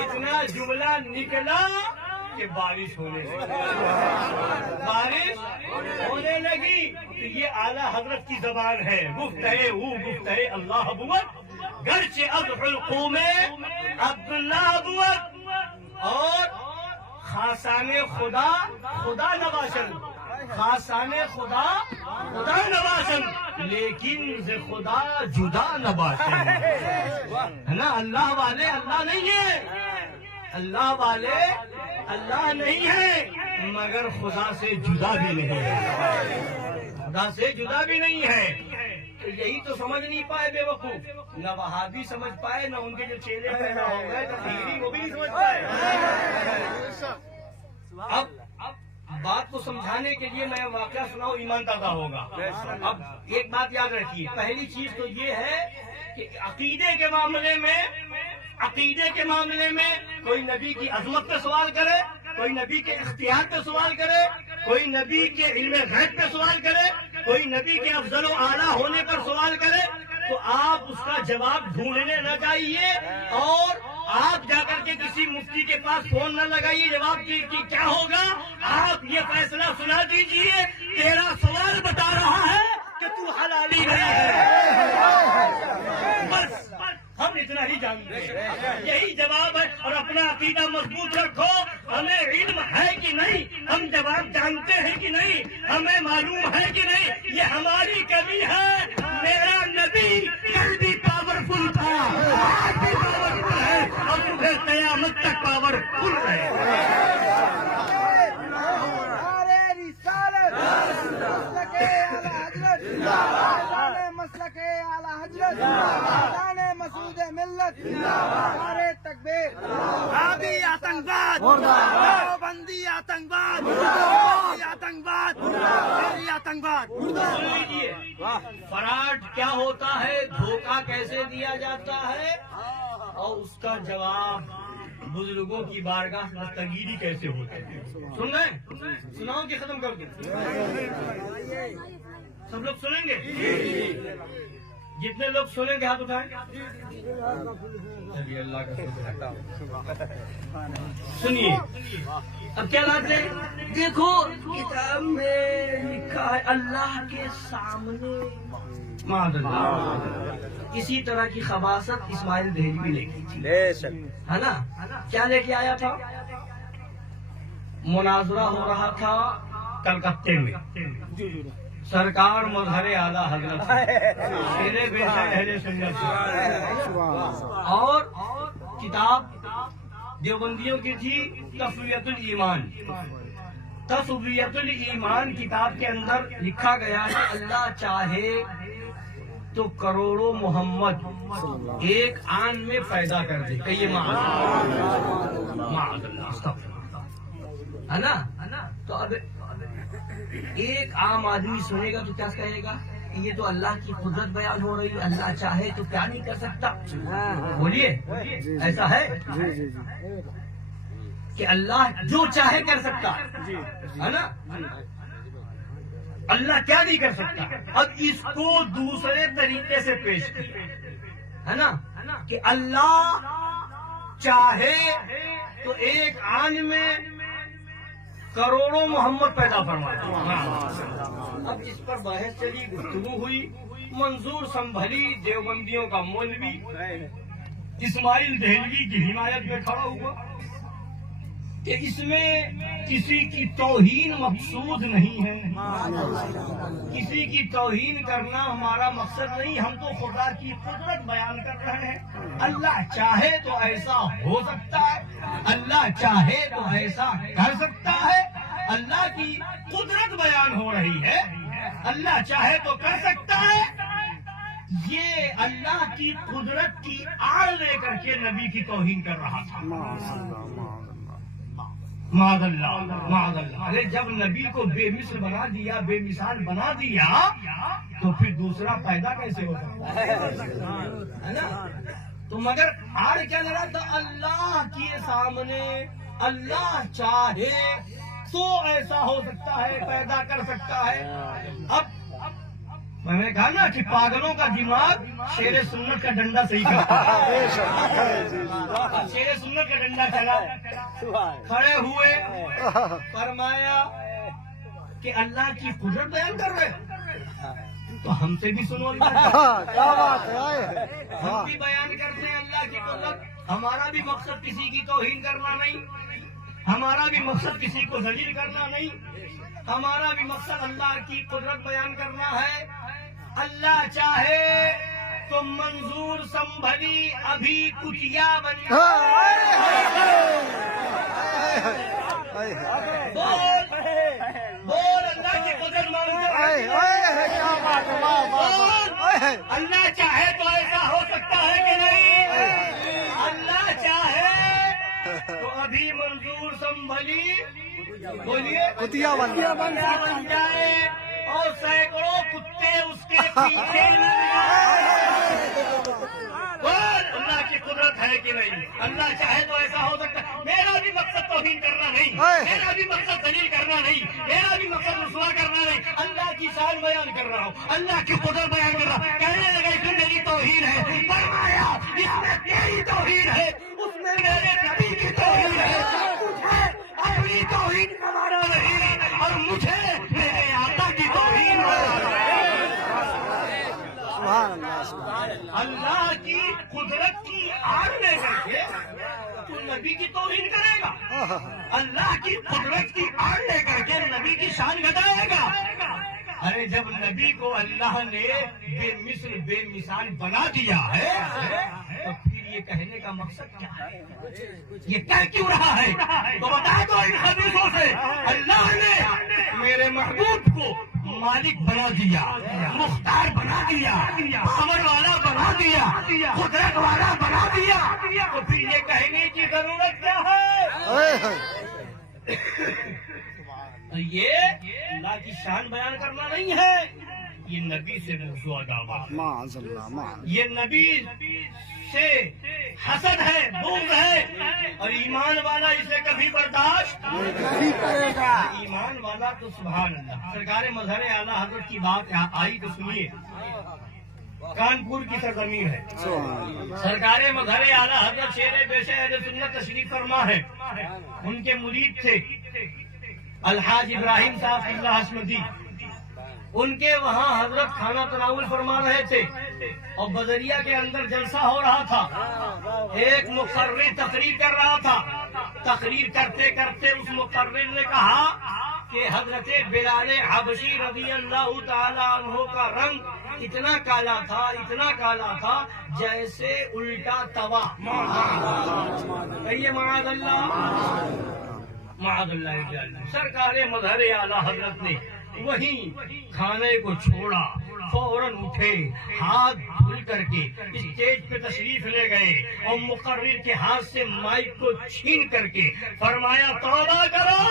اتنا جملہ نکلا کہ بارش ہونے لگی، بارش ہونے لگی۔ تو یہ اعلیٰ حضرت کی زبان ہے، گفتہ او گفتہ اللہ ابوت، گرچہ اضح القوم عبداللہ ابوت، اور خاصان خدا خدا نواشن، خاصان خدا خدا نواشن، لیکن ز خدا جدا نواشن، ہے نا؟ اللہ والے اللہ نہیں ہے، اللہ والے اللہ نہیں ہے، مگر خدا سے جدا بھی نہیں ہے، خدا سے جدا بھی نہیں ہے۔ یہی تو سمجھ نہیں پائے بے وقوف، نہ وہابی سمجھ پائے، نہ ان کے جو چیلے پیدا ہو گئے تقریری وہ بھی نہیں سمجھ پائے۔ اب بات کو سمجھانے کے لیے میں واقعہ سناؤں، ایمان تازہ ہوگا۔ اب ایک بات یاد رکھیے، پہلی چیز تو یہ ہے کہ عقیدے کے معاملے میں کوئی نبی کی عظمت پہ سوال کرے، کوئی نبی کے اختیار پہ سوال کرے، کوئی نبی کے علم غیب پہ سوال کرے، کوئی نبی کے افضل و اعلیٰ ہونے پر سوال کرے، تو آپ اس کا جواب ڈھونڈنے نہ جائیے، اور آپ جا کر کے کسی مفتی کے پاس فون نہ لگائیے جواب کی کیا ہوگا۔ آپ یہ فیصلہ سنا دیجئے، تیرا سوال بتا رہا ہے کہ تو حلالی نہیں ہے، بس ہم اتنا ہی جانتے ہیں، یہی جواب ہے۔ اور اپنا عقیدہ مضبوط رکھو، ہمیں علم ہے کہ نہیں، ہم جواب جانتے ہیں کہ نہیں، ہمیں معلوم ہے کہ نہیں، یہ ہماری کمی ہے۔ میرا نبی کل بھی پاورفل تھا، آج بھی پاورفل ہے، اور صبح قیامت تک پاورفل ہے۔ مسلک اعلیٰ حضرت شان مسعود ملت، نعرہ تکبیر، وہابی آتنکواد، دیوبندی آتنکواد، آتنکواد، آتنکواد۔ سن لیجیے فراڈ کیا ہوتا ہے، دھوکہ کیسے دیا جاتا ہے، اور اس کا جواب بزرگوں کی بارگاہ دستگیری کیسے ہوتی ہے۔ سن رہے؟ سناؤ کہ ختم کر دیں؟ سب لوگ سنیں گے؟ جتنے لوگ سنیں گے ہاتھ اٹھائیں۔ چلیے اللہ کا شکر ہے۔ سنیے اب کیا بات ہے، دیکھو کتاب میں لکھا ہے اللہ کے سامنے معاذ اللہ، اسی طرح کی خباثت اسماعیل دہلوی لے کی تھی، ہے نا؟ کیا لے کے آیا تھا؟ مناظرہ ہو رہا تھا کلکتے میں، سرکار مظہر اعلیٰ حضرت میرے بیٹا اہل سنت، اور کتاب دیوبندیوں کی تھی تفویض الایمان۔ تفویض الایمان کتاب کے اندر لکھا گیا ہے اللہ چاہے تو کروڑوں محمد ایک آن میں پیدا کر دے. کہیے معاذ اللہ استغفر اللہ. ہے نا؟ تو اب ایک عام آدمی سنے گا تو کیا کہے گا؟ یہ تو اللہ کی قدرت بیان ہو رہی ہے، اللہ چاہے تو کیا نہیں کر سکتا. بولیے ایسا ہے کہ اللہ جو چاہے کر سکتا ہے نا؟ اللہ کیا نہیں کر سکتا. اب اس کو دوسرے طریقے سے پیش کیا ہے نا کہ اللہ چاہے تو ایک آن میں کروڑوں محمد پیدا فرماتا. اب اس پر بحث چلی، گفتگو ہوئی، منظور سنبھلی دیوبندیوں کا مولوی اسماعیل دہلوی کی حمایت میں کھڑا ہوا کہ اس میں کسی کی توہین مقصود نہیں ہے، کسی کی توہین کرنا ہمارا مقصد نہیں، ہم تو خدا کی قدرت بیان کر رہے ہیں. اللہ چاہے تو ایسا ہو سکتا ہے، اللہ چاہے تو ایسا کر سکتا ہے. اللہ کی قدرت بیان ہو رہی ہے، اللہ چاہے تو کر سکتا ہے. یہ اللہ کی قدرت کی آڑ لے کر کے نبی کی توہین کر رہا تھا. معاذ اللہ معاذ اللہ. ارے جب نبی کو بے مثل بنا دیا، بے مثال بنا دیا، تو پھر دوسرا پیدا کیسے ہو سکتا ہے نا؟ تو مگر آڑ کیا لگا تھا؟ اللہ کے سامنے اللہ چاہے تو ایسا ہو سکتا ہے، پیدا کر سکتا ہے. اب میں نے کہا نا کہ پاگلوں کا دماغ شیر سنت کا ڈنڈا صحیح کرتا ہے. شیر سنت کا ڈنڈا چلا، کھڑے ہوئے، فرمایا کہ اللہ کی قدرت بیان کر رہے تو ہم سے بھی سنو. ہم بھی بیان کرتے ہیں اللہ کی قدرت. ہمارا بھی مقصد کسی کی توہین کرنا نہیں، ہمارا بھی مقصد کسی کو ذلیل کرنا نہیں، ہمارا بھی مقصد اللہ کی قدرت بیان کرنا ہے. اللہ چاہے تو منظور سنبھلی ابھی کٹیا بن بول اللہ کی قدرت مانگتے. اللہ چاہے تو ایسا ہو سکتا ہے کہ نہیں؟ اللہ چاہے تو ابھی منظور سنبھلی بولیے کتیا بن جائے اور سینکڑوں کتے اس کے پیچھے. اللہ کی قدرت ہے کہ نہیں؟ اللہ چاہے تو ایسا ہو سکتا ہے. میرا بھی مقصد توہین کرنا نہیں، میرا بھی مقصد دلیل کرنا نہیں، میرا بھی مقصد رسوا کرنا نہیں. اللہ کی شان بیان کر رہا ہوں، اللہ کی قدرت بیان کر رہا ہوں. کہنے لگا اس میں میری توہین ہے، فرمایا اس میں تیری توہین ہے، اس میں میرے نبی کی توہین ہے. اپنی توہین ہمارا نہیں اور مجھے میرے آقا کی توہین ہے. اللہ کی قدرت کی آڑ لے کر کے تو نبی کی توہین کرے گا، اللہ کی قدرت کی آڑ لے کر کے نبی کی شان گھٹائے گا. ارے جب نبی کو اللہ نے بے مثل بے مثال بنا دیا ہے تو پھر یہ کہنے کا مقصد کیا ہے؟ یہ کہہ کیوں رہا ہے؟ تو بتا دو ان حدیثوں سے. اللہ نے میرے محبوب کو مالک بنا دیا، مختار بنا دیا، امر والا بنا دیا، قدرت والا بنا دیا، تو پھر یہ کہنے کی ضرورت کیا ہے؟ تو یہ اللہ کی شان بیان کرنا نہیں ہے، یہ نبی سے موضوع دعویٰ، یہ نبی سے حسد ہے، بغض ہے، اور ایمان والا اسے کبھی برداشت نہیں کرے گا. ایمان والا تو سبحان اللہ. سرکار مظہر اعلیٰ حضرت کی بات آئی تو سنیے. کانپور کی سرزمین ہے، سرکار مظہر اعلیٰ حضرت شیر بیش اہل سنت تشریف فرما ہے. ان کے مرید تھے الحاج ابراہیم صاحب اللہ حسمتی. ان کے وہاں حضرت کھانا تناول فرما رہے تھے اور بدریہ کے اندر جلسہ ہو رہا تھا. ایک مقرر تقریر کر رہا تھا. تقریر کرتے کرتے اس مقرر نے کہا کہ حضرت بلال حبشی رضی اللہ تعالی عنہ کا رنگ اتنا کالا تھا، اتنا کالا تھا جیسے الٹا توا. کہیے معاذ اللہ معاذ اللہ. سرکار مظہر اعلیٰ حضرت نے وہیں کھانے کو چھوڑا فوراً اٹھے، ہاتھ دھل کر کے اسٹیج پہ تشریف لے گئے اور مقرر کے ہاتھ سے مائک کو چھین کر کے فرمایا توبہ کرو۔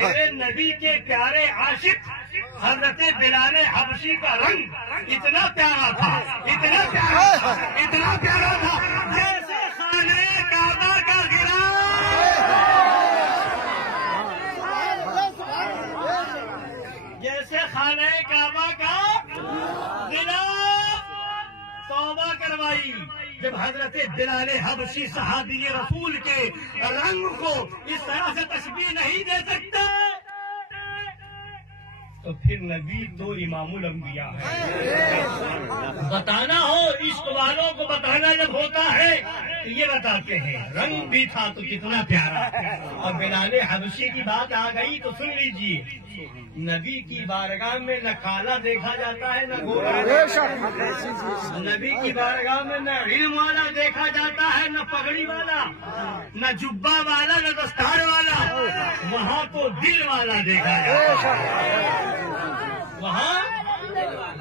میرے نبی کے پیارے عاشق حضرت بلال حبشی کا رنگ اتنا پیارا تھا، اتنا پیارا تھا، اتنا پیارا تھا، جیسے خانہ کعبہ کا جیسے خانہ کعبہ کا غلاف۔ توبہ کروائی۔ جب حضرت بلال حبشی صحابی رسول کے رنگ کو اس طرح سے تشبیہ نہیں دے سکتے تو پھر نبی تو امام الانبیاء ہے۔ بتانا ہو عشق والوں کو، بتانا جب ہوتا ہے تو یہ بتاتے ہیں رنگ بھی تھا تو کتنا پیارا۔ اور بلال حبشی کی بات آ گئی تو سن لیجیے، نبی کی بارگاہ میں نہ کالا دیکھا جاتا ہے نہ گورا، نبی کی بارگاہ میں نہ علم والا دیکھا جاتا ہے نہ پگڑی والا، نہ جبہ والا نہ دستار والا، وہاں تو دل والا دیکھا جاتا ہے، وہاں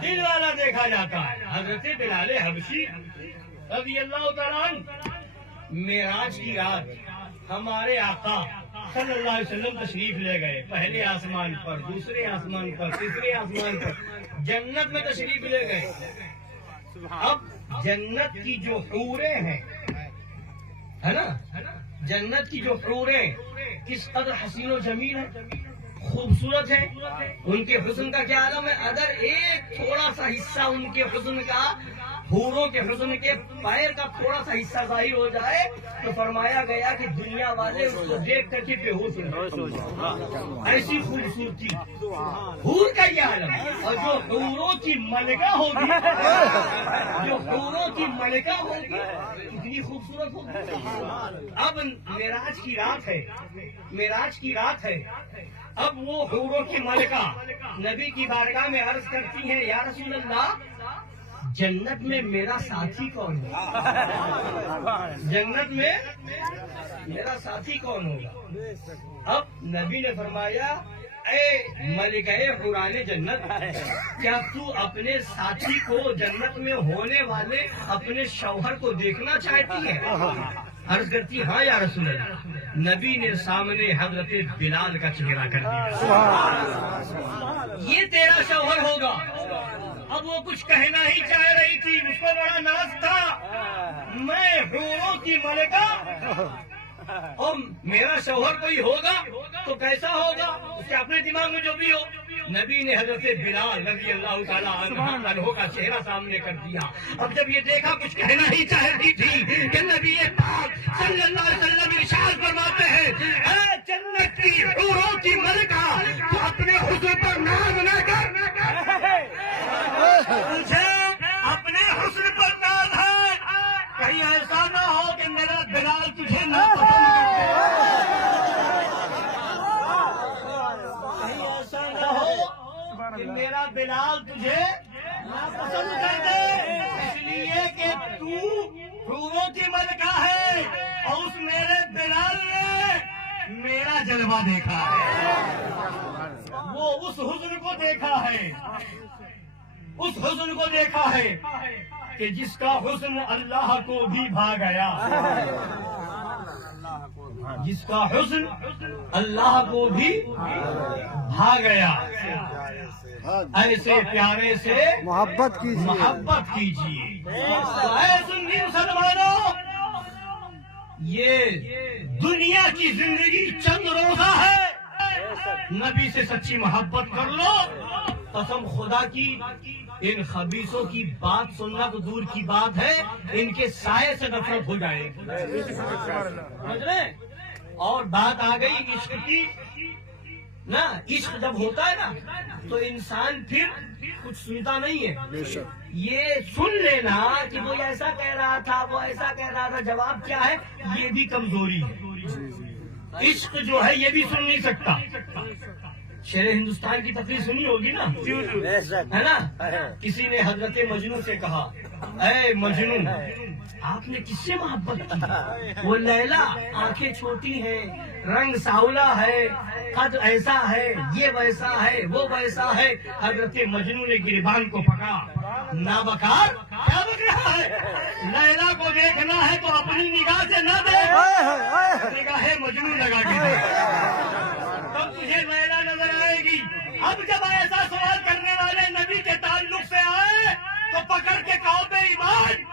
دل والا دیکھا جاتا ہے۔ حضرت بلال حبشی رضی اللہ تعالیٰ عنہ معراج کی رات ہمارے آقا صلی اللہ علیہ وسلم تشریف لے گئے، پہلے آسمان پر، دوسرے آسمان پر، تیسرے آسمان پر، جنت میں تشریف لے گئے۔ اب جنت کی جو حوریں ہیں، ہے نا، جنت کی جو حوریں کس قدر حسین و جمیل ہیں، خوبصورت ہیں، ان کے حسن کا کیا عالم ہے۔ اگر ایک تھوڑا سا حصہ ان کے حسن کا، حوروں کے حسن کے پیر کا تھوڑا سا حصہ ظاہر ہو جائے تو فرمایا گیا کہ دنیا والے اس کو دیکھ کر کے بے ہوش ہو جائیں، ایسی خوبصورتی حور کا یہ عالم ہے۔ اور جو حوروں کی ملکہ ہوگی، جو حوروں کی ملکہ ہوگی کتنی خوبصورت ہوگی۔ اب معراج کی رات ہے، معراج کی رات ہے، اب وہ حوروں کی ملکہ نبی کی بارگاہ میں عرض کرتی ہیں، یا رسول اللہ جنت میں میرا ساتھی کون ہوگا، جنت میں میرا ساتھی کون ہوگا۔ اب نبی نے فرمایا، اے ملکہ حوران جنت، کیا تو اپنے ساتھی کو جنت میں ہونے والے اپنے شوہر کو دیکھنا چاہتی ہے؟ عرض کرتی ہاں یا رسول اللہ۔ نبی نے سامنے حضرت بلال کا چہرہ کر دیا، یہ تیرا شوہر ہوگا۔ اب وہ کچھ کہنا ہی چاہ رہی تھی، اس کو بڑا ناز تھا، میں حوروں کی ملکہ اور میرا شوہر کوئی ہوگا تو کیسا ہوگا، اس کے اپنے دماغ میں جو بھی ہو۔ نبی نے حضرت بلال رضی اللہ تعالیٰ عنہ کا چہرہ سامنے کر دیا۔ اب جب یہ دیکھا کچھ کہنا ہی چاہتی تھی کہ نبی پاک صلی اللہ علیہ وسلم ارشاد فرماتے ہیں، اے جنت کی حوروں کی ملکہ تو اپنے حسن پر ناز نہ کر، مجھے اپنے حسن پر ناز ہے، کہیں ایسا نہ ہو کہ میرا بلال تجھے نہ پسند کرے، کہیں ایسا نہ ہو کہ میرا بلال تجھے ناپسند کر دے، اس لیے کہ تو حوروں کی ملکہ ہے اور اس میرے بلال نے میرا جلوہ دیکھا ہے، وہ اس حسن کو دیکھا ہے، اس حسن کو دیکھا ہے کہ جس کا حسن اللہ کو بھی بھا گیا، جس کا حسن اللہ کو بھی بھا گیا۔ ایسے پیارے سے محبت کیجیے، محبت کیجیے۔ اے سنی مسلمانوں، یہ دنیا کی زندگی چند روزہ ہے، نبی سے سچی محبت کر لو، قسم خدا کی ان خبیثوں کی بات سننا تو دور کی بات ہے، ان کے سائے سے نفرت ہو جائے گی، سمجھ رہے؟ اور بات آ گئی عشق کی نا، عشق جب ہوتا ہے نا تو انسان پھر کچھ سنتا نہیں ہے، یہ سن لینا کہ وہ ایسا کہہ رہا تھا، وہ ایسا کہہ رہا تھا، جواب کیا ہے، یہ بھی کمزوری ہے۔ عشق جو ہے یہ بھی سن نہیں سکتا۔ شیر ہندوستان کی تقریر سنی ہوگی نا، ہے نا، کسی نے حضرت مجنون سے کہا، اے مجنون آپ نے کس سے محبت کی؟ وہ لیلا آنکھیں چھوٹی ہیں، رنگ سانولا ہے، قد ایسا ہے، یہ ویسا ہے، وہ ویسا ہے. حضرت مجنو نے گریبان کو پکڑا. نابکار کیا بک رہا ہے؟ لیلا کو دیکھنا ہے تو اپنی نگاہ سے نہ دیکھ، نگاہ مجنو لگا کے دیکھ، تب تجھے لیلا نظر آئے گی. اب جب ایسا سوال کرنے والے نبی کے تعلق سے آئے تو پکڑ کے کہو بے ایمان،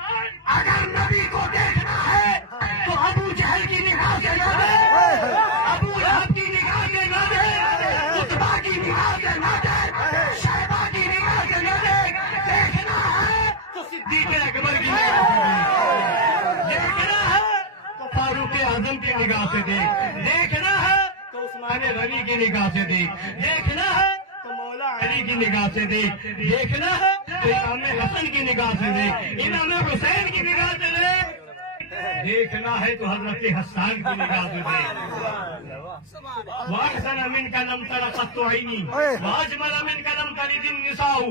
اگر نبی کو دیکھنا ہے تو ابو جہل کی نگاہ سے نہ دیکھ، ابو لہب کی نگاہ سے نہ دیکھ، عتبہ کی نگاہ سے نہ دیکھ، شیبہ کی نگاہ سے نہ دیکھ. دیکھنا ہے تو صدیق اکبر کی نگاہ سے دیکھ، دیکھنا ہے تو فاروق اعظم کی نگاہ سے دیکھ، دیکھنا ہے تو عثمان غنی کی نگاہ سے دیکھ، دیکھنا ہے تو مولا علی کی نگاہ سے دیکھ، دیکھنا ہے تو امام حسن کی نگاہ سے دیکھ، امام حسین کی نگاہ سے دیکھ، دیکھنا ہے تو حضرت حسان کی نگاہ سے دیکھ. وَأَحْسَنَ مِنْكَ لَمْ تَرَ قَطُّ عَيْنِي وَأَجْمَلَ مِنْكَ لَمْ تَلِدِ النِّسَاءُ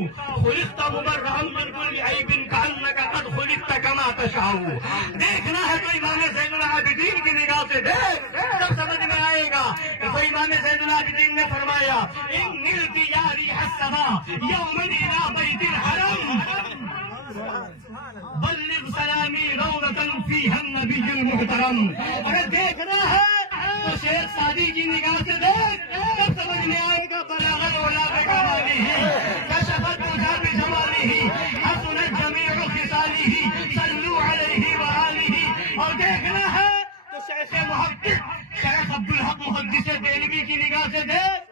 خُلِقْتَ مُبَرَّأً مِنْ كُلِّ عَيْبٍ كَأَنَّكَ قَدْ خُلِقْتَ كَمَا تَشَاءُ. دیکھنا ہے تو امام زین العابدین کی نگاہ سے دیکھ، تب سمجھ میں آئے گا. تو امام زین العابدین نے فرمایا ان نلت یا ریح السما یوما الى بیت الحرم بلغ سلامی روضۃ فیہا النبی المحترم. اگر دیکھنا ہے تو شیخ سعدی کی نگاہ سے دیکھ، تب سمجھ میں آئے گا بلاغت اولا بکمالہ کشفت مجھا بجمالہ حسنت جمیع خصالہ صلو علیہ وآلہ. اور دیکھنا ہے تو شیخ محقق شیخ عبدالحق محدث دہلوی کی نگاہ سے دیکھ،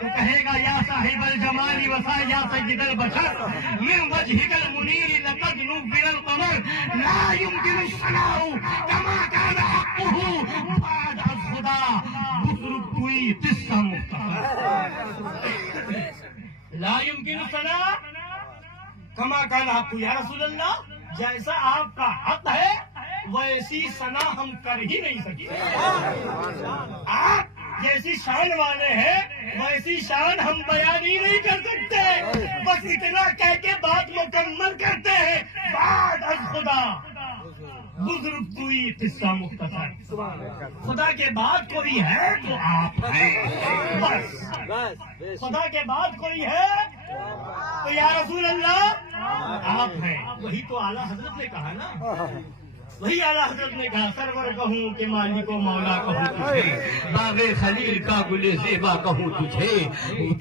تو کہے گا یا صاحب الجمال وفا یا سید البشر من وجهك المنیر لقد نور القمر لا يمكن الثناء كما كان حقه بعد از خدا بزرگ کوئی قصہ مختصر. لا يمكن الثناء كما كان حقه. یا رسول اللہ جیسا آپ کا حق ہے ویسی ثنا ہم کر ہی نہیں سکتے. آپ جیسی شان والے ہیں ویسی شان ہم بیان ہی نہیں کر سکتے، بس اتنا کہہ کے بات مکمل کرتے ہیں بعد از خدا بزرگ کوئی قصہ مختصر. خدا کے بعد کوئی ہے تو آپ ہیں، بس خدا کے بعد کوئی ہے تو یا رسول اللہ آپ ہیں. وہی تو اعلیٰ حضرت نے کہا نا، وہی اعلیٰ حضرت نے کہا سرور کہوں کہ مالک و مولا کہوں تجھے، باغ خلیل کا گل زیبا کہوں تجھے،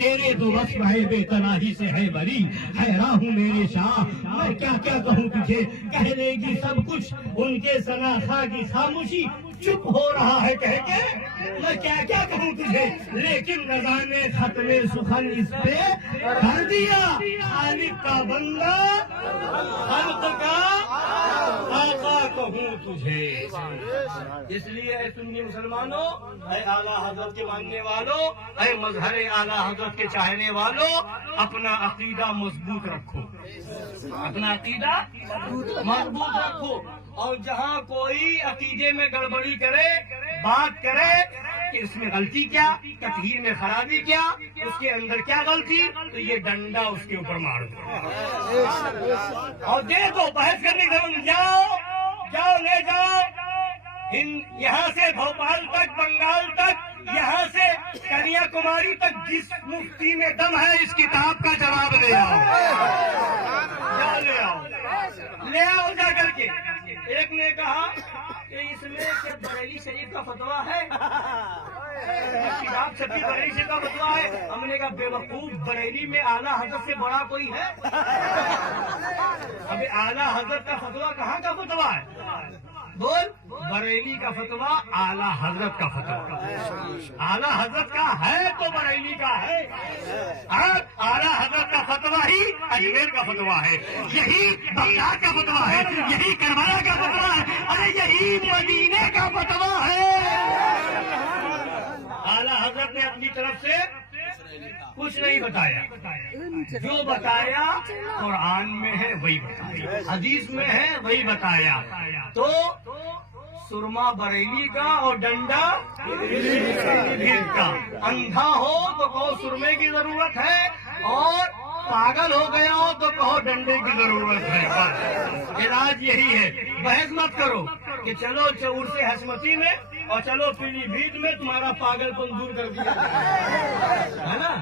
تیرے دو وصف ہے بے تناہی سے ہے بری، حیران ہوں میرے شاہ میں کیا کیا کہوں تجھے. کہہ لے گی سب کچھ ان کے ثنا خواہ کی خاموشی چپ ہو رہا ہے کہہ کے میں کیا کیا کہوں تجھے. لیکن رضا نے ختم سخن اس پہ کر دیا، خالق کا بندہ خلق کا آقا کہوں تجھے. اس لیے اے سنی مسلمانوں، اے اعلیٰ حضرت کے ماننے والوں، اے مظہر اعلیٰ حضرت کے چاہنے والوں، اپنا عقیدہ مضبوط رکھو، اپنا عقیدہ مضبوط رکھو. اور جہاں کوئی عقیدے میں گڑبڑی کرے، بات کرے کہ اس میں غلطی کیا، تطہیر میں خرابی کیا، اس کے اندر کیا غلطی، تو یہ ڈنڈا اس کے اوپر مار دو اور دے دو. بحث کرنے کے جاؤ لے جاؤ یہاں سے بھوپال تک، بنگال تک، یہاں سے کنیا کماری تک، جس مفتی میں دم ہے اس کتاب کا جواب لے آؤ، لے آؤ جا کر کے. ایک نے کہا کہ اس میں بریلی شریف کا فتویٰ ہے، کتاب چھپی بریلی شریف کا فتویٰ ہے. ہم نے کہا بے وقوف، بریلی میں اعلیٰ حضرت سے بڑا کوئی ہے؟ ابھی اعلیٰ حضرت کا فتویٰ کہاں کا فتویٰ ہے؟ بول. بریلی کا فتویٰ اعلیٰ حضرت کا فتویٰ، اعلیٰ حضرت کا ہے تو بریلی کا ہے. اعلیٰ حضرت کا فتویٰ ہی اجمیر کا فتویٰ ہے، یہی بغداد کا فتویٰ ہے، یہی کربلا کا فتویٰ ہے، ارے یہی مدینے کا فتویٰ ہے. اعلیٰ حضرت نے اپنی طرف سے کچھ نہیں بتایا، جو بتایا قرآن میں ہے وہی بتایا، حدیث میں ہے وہی بتایا. تو سرما بریلی کا اور ڈنڈا بھیڑ کا. اندھا ہو تو کہو سرمے کی ضرورت ہے، اور پاگل ہو گیا ہو تو کہو ڈنڈے کی ضرورت ہے. علاج یہی ہے. بحث مت کرو کہ چلو چور سے حسمتی میں اور چلو پیلی بھیت میں تمہارا پاگل پن دور کر دیا ہے نا.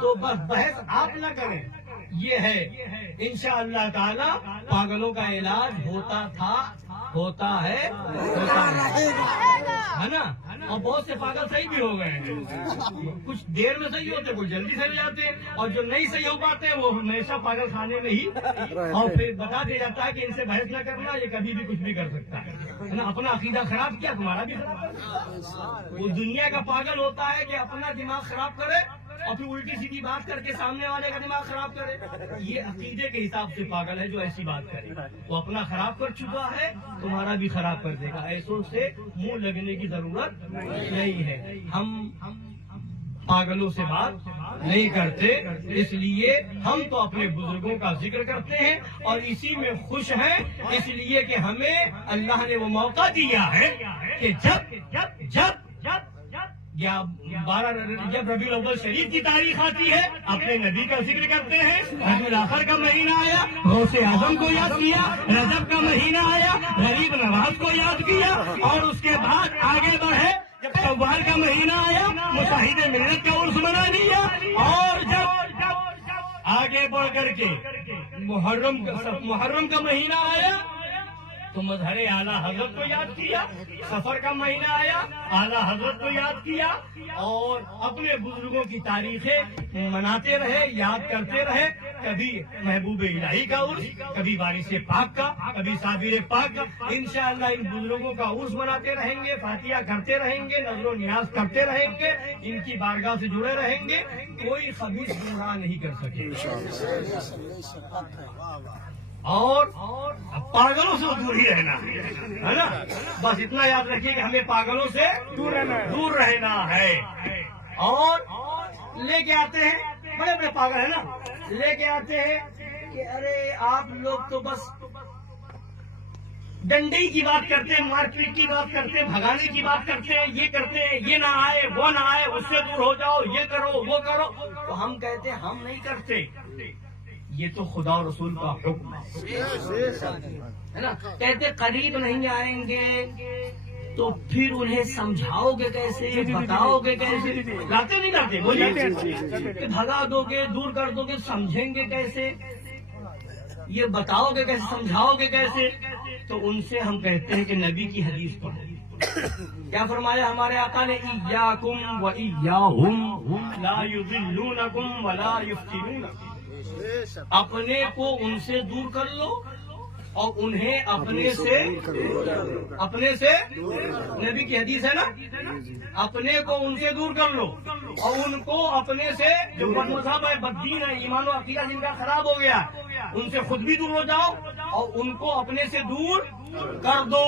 تو بس بحث آپ نہ کریں. یہ ہے انشاءاللہ تعالی پاگلوں کا علاج ہوتا تھا, ہوتا ہے, ہوتا ہے نا. اور بہت سے پاگل صحیح بھی ہو گئے ہیں. کچھ دیر میں صحیح ہوتے, کچھ جلدی صحیح ہو جاتے ہیں, اور جو نہیں صحیح ہو پاتے ہیں وہ ہمیشہ پاگل خانے میں ہی. اور پھر بتا دیا جاتا ہے کہ ان سے بحث نہ کرنا, یہ کبھی بھی کچھ بھی کر سکتا ہے نا. اپنا عقیدہ خراب کیا, تمہارا بھی خراب ہے. وہ دنیا کا پاگل ہوتا ہے کہ اپنا دماغ خراب کرے اور پھر الٹی سیدھی بات کر کے سامنے والے کا دماغ خراب کرے. یہ عقیدے کے حساب سے پاگل ہے جو ایسی بات کرے. وہ اپنا خراب کر چکا ہے, تمہارا بھی خراب کر دے گا. ایسوں سے منہ لگنے کی ضرورت نہیں ہے. ہم پاگلوں سے بات نہیں کرتے, اس لیے ہم تو اپنے بزرگوں کا ذکر کرتے ہیں اور اسی میں خوش ہیں, اس لیے کہ ہمیں اللہ نے وہ موقع دیا ہے کہ جب ربیع الاول شریف کی تاریخ آتی ہے اپنے نبی کا ذکر کرتے ہیں. ربیع الاخر کا مہینہ آیا, غوث اعظم کو یاد کیا. رجب کا مہینہ آیا, غریب نواز کو یاد کیا. اور اس کے بعد آگے بڑھے, جب شوال کا مہینہ آیا مجاہد ملت کا عرس منا دیا. اور جب آگے بڑھ کر کے محرم کا مہینہ آیا تو مظہر اعلیٰ حضرت کو یاد کیا. سفر کا مہینہ آیا, اعلیٰ حضرت کو یاد کیا. اور اپنے بزرگوں کی تاریخیں مناتے رہے, یاد کرتے رہے. کبھی محبوب الہی کا عرس, کبھی وارث پاک کا, کبھی صابر پاک کا. انشاءاللہ ان بزرگوں کا عرس مناتے رہیں گے, فاتحہ کرتے رہیں گے, نظر و نیاز کرتے رہیں گے, ان کی بارگاہ سے جڑے رہیں گے. کوئی خبیث گمراہ نہیں کر سکے. اور پاگلوں سے دور ہی رہنا ہے نا. بس اتنا یاد رکھیے کہ ہمیں پاگلوں سے دور رہنا ہے. اور لے کے آتے ہیں, بڑے بڑے پاگل ہیں نا, لے کے آتے ہیں کہ ارے آپ لوگ تو بس ڈنڈی کی بات کرتے ہیں, مار پیٹ کی بات کرتے ہیں, بھگانے کی بات کرتے ہیں, یہ کرتے ہیں, یہ نہ آئے وہ نہ آئے, اس سے دور ہو جاؤ, یہ کرو وہ کرو. تو ہم کہتے ہیں ہم نہیں کرتے, یہ تو خدا اور رسول کا حکم ہے نا. کہتے قریب نہیں آئیں گے تو پھر انہیں سمجھاؤ گے کیسے, بتاؤ گے کیسے. لاتے نہیں کرتے, بولیے کہ بھگا دو گے, دور کر دو گے, سمجھیں گے کیسے, یہ بتاؤ گے کیسے, سمجھاؤ گے کیسے. تو ان سے ہم کہتے ہیں کہ نبی کی حدیث پڑھو. کیا فرمایا ہمارے آقا نے, ایاکم و ایاہم لا یضلونکم ولا یفتنونکم. اپنے کو ان سے دور کر لو اور انہیں اپنے سے نبی کی حدیث ہے نا, اپنے کو ان سے دور کر لو اور ان کو اپنے سے, جو بد مذہب ہے, بددین ہے, ایمان و عقیدہ جن کا خراب ہو گیا, ان سے خود بھی دور ہو جاؤ اور ان کو اپنے سے دور کر دو.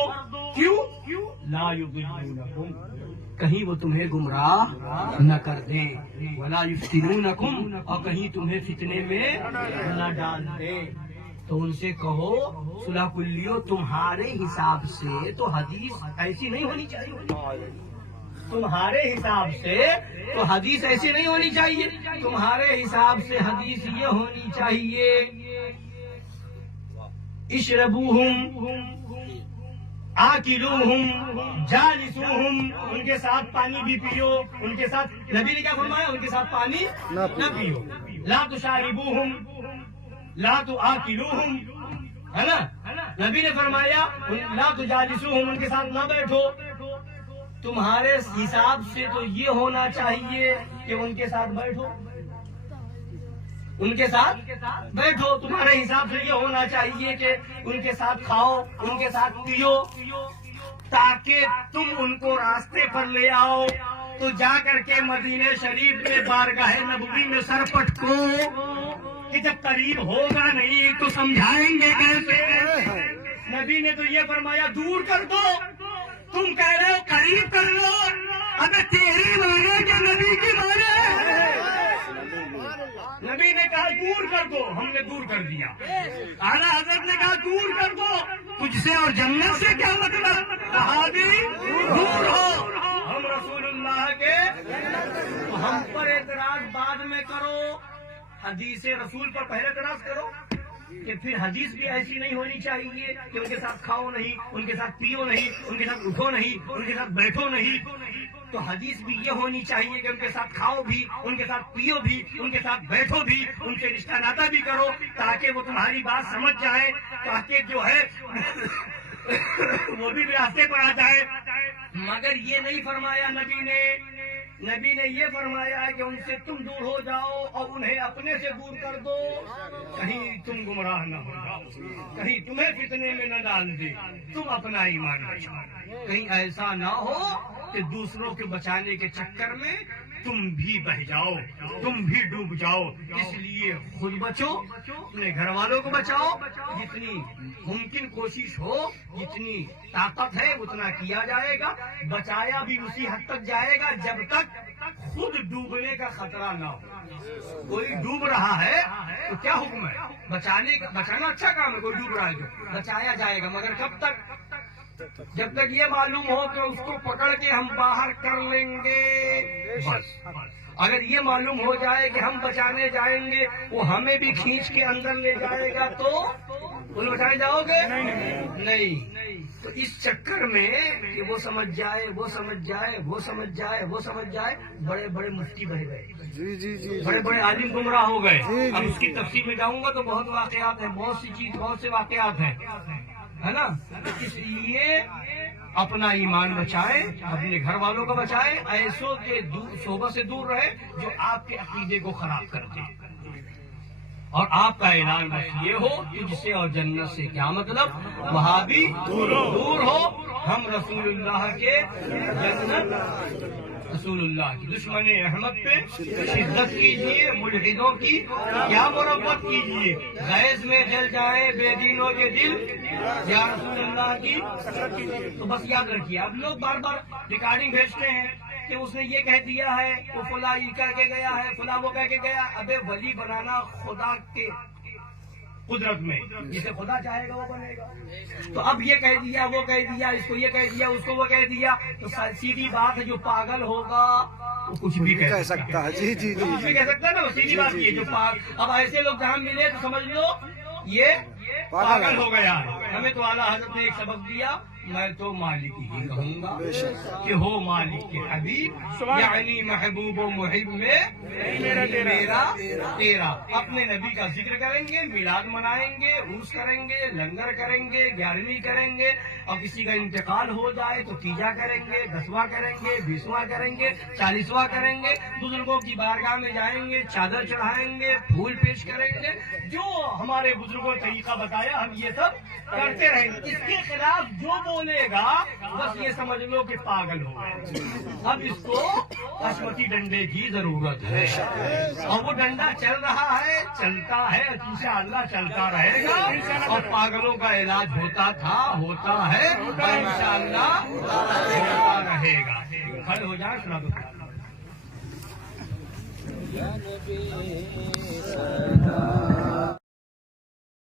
کیوں؟ لا یضلونکم, کہیں وہ تمہیں گمراہ نہ کر دیں, ولا یفتنونکم, اور کہیں تمہیں فتنے میں نہ ڈال دیں. تو ان سے کہو صلح کلیو, تمہارے حساب سے تو حدیث ایسی نہیں ہونی چاہیے. تمہارے حساب سے تو حدیث ایسی نہیں ہونی چاہیے. تمہارے حساب سے حدیث یہ ہونی چاہیے, اشربوہم آکلوہم جالسوہم, ان کے ساتھ پانی بھی پیو, ان کے ساتھ, نبی نے کیا فرمایا, ان کے ساتھ پانی نہ پیو. لا تشاربوہم لا تآکلوہم, ہے نا. نبی نے فرمایا لا تجالسوہم, ان کے ساتھ نہ بیٹھو. تمہارے حساب سے تو یہ ہونا چاہیے کہ ان کے ساتھ بیٹھو, ان کے ساتھ بیٹھو. تمہارے حساب سے یہ ہونا چاہیے کہ ان کے ساتھ کھاؤ, ان کے ساتھ پیو, تاکہ تم ان کو راستے پر لے آؤ. تو جا کر کے مدینہ شریف میں بارگاہ نبوی میں سر پٹکو کہ جب قریب ہوگا نہیں تو سمجھائیں گے کیسے. نبی نے تو یہ فرمایا دور کر دو, تم کہہ رہے ہو قریب کر لو. اگر تیری مانے کہ نبی کی مانے, نبی نے کہا دور کر دو, ہم نے دور کر دیا. اعلیٰ حضرت نے کہا دور کر دو, تجھ سے اور جنت سے کیا مطلب, صحابی دور ہو, ہم رسول اللہ کے. ہم پر اعتراض بعد میں کرو, حدیث رسول پر پہلے اعتراض کرو. کہ پھر حدیث بھی ایسی نہیں ہونی چاہیے کہ ان کے ساتھ کھاؤ نہیں، ان کے ساتھ پیو نہیں، ان کے ساتھ اٹھو نہیں، ان کے ساتھ بیٹھو نہیں. تو حدیث بھی یہ ہونی چاہیے کہ ان کے ساتھ کھاؤ بھی، ان کے ساتھ پیو بھی، ان کے ساتھ بیٹھو بھی، ان سے رشتہ ناتا بھی کرو، تاکہ وہ تمہاری بات سمجھ جائے، تاکہ جو ہے وہ بھی راستے پر آ جائے. مگر یہ نہیں فرمایا نبی نے یہ فرمایا ہے کہ ان سے تم دور ہو جاؤ اور انہیں اپنے سے دور کر دو، کہیں تم گمراہ نہ ہو جاؤ، کہیں تمہیں فتنے میں نہ ڈال دے، تم اپنا ایمان بچاؤ. کہیں ایسا نہ ہو کہ دوسروں کے بچانے کے چکر میں تم بھی بہ جاؤ، تم بھی ڈوب جاؤ. اس لیے خود بچو، اپنے گھر والوں کو بچاؤ، جتنی ممکن کوشش ہو، جتنی طاقت ہے اتنا کیا جائے گا. بچایا بھی اسی حد تک جائے گا جب تک خود ڈوبنے کا خطرہ نہ ہو. کوئی ڈوب رہا ہے تو کیا حکم ہے؟ بچانا اچھا کام ہے. کوئی ڈوب رہا ہے تو بچایا جائے گا، مگر کب تک؟ جب تک یہ معلوم ہو کہ اس کو پکڑ کے ہم باہر کر لیں گے بس. اگر یہ معلوم ہو جائے کہ ہم بچانے جائیں گے وہ ہمیں بھی کھینچ کے اندر لے جائے گا تو انہیں بچانے جاؤ گے؟ نہیں. تو اس چکر میں کہ وہ سمجھ جائے، وہ سمجھ جائے، وہ سمجھ جائے، وہ سمجھ جائے، بڑے بڑے مفتی بہ گئے، بڑے بڑے عالم گمراہ ہو گئے. اب اس کی تفصیل میں جاؤں گا تو بہت واقعات ہیں، بہت سے واقعات ہیں، ہے نا. اس لیے اپنا ایمان بچائے، اپنے گھر والوں کو بچائے، ایسوں کے صحبت سے دور رہے جو آپ کے عقیدے کو خراب کرتے. اور آپ کا اعلان بس یہ ہو تجھ سے اور جنت سے کیا مطلب؟ وہابی دور ہو، ہم رسول اللہ کے جنت، رسول اللہ کی دشمن احمد پہ شدت کیجیے، ملحدوں کی کیا مربت کیجیے، غیظ میں جل جائے بے دینوں کے دل، یا رسول اللہ کی. تو بس یاد رکھیے. اب لوگ بار بار ریکارڈنگ بھیجتے ہیں کہ اس نے یہ کہہ دیا ہے، وہ فلاں یہ کہہ کے گیا ہے، فلاں وہ کہہ کے گیا. ابے ولی بنانا خدا کے قدرت میں، جسے خدا چاہے گا وہ بنے گا. تو اب یہ کہہ دیا، وہ کہہ دیا، اس کو یہ کہہ دیا، اس کو وہ کہہ دیا، تو سیدھی بات ہے جو پاگل ہوگا وہ کچھ بھی کہہ سکتا ہے. جی کچھ بھی کہہ سکتا ہے نا. وہ سیدھی بات یہ جو اب ایسے لوگ جہاں ملے تو سمجھ لو یہ پاگل ہو گیا. ہمیں تو اعلیٰ حضرت نے ایک سبق دیا، میں تو مالک ہی کہوں گا کہ ہو مالک کے حبیب، یعنی محبوب و محب میں میرا تیرا. اپنے نبی کا ذکر کریں گے، میلاد منائیں گے، عرس کریں گے، لنگر کریں گے، 11ویں کریں گے، اور کسی کا انتقال ہو جائے تو تیجا کریں گے، 10واں کریں گے، 20واں کریں گے، 40واں کریں گے. بزرگوں کی بارگاہ میں جائیں گے، چادر چڑھائیں گے، پھول پیش کریں گے. جو ہمارے بزرگوں نے طریقہ بتایا ہم یہ سب کرتے رہیں گے. اس کے خلاف جو بولے گا بس یہ سمجھ لو کہ پاگل ہو گئے. اب اس کو حشمتی ڈنڈے کی ضرورت ہے، اور وہ ڈنڈا چل رہا ہے، چلتا ہے، انشاءاللہ چلتا رہے گا. اور پاگلوں کا علاج ہوتا تھا، ہوتا ہے، اور انشاءاللہ ہوتا رہے گا. کھڑے ہو جائیں. سنا دو.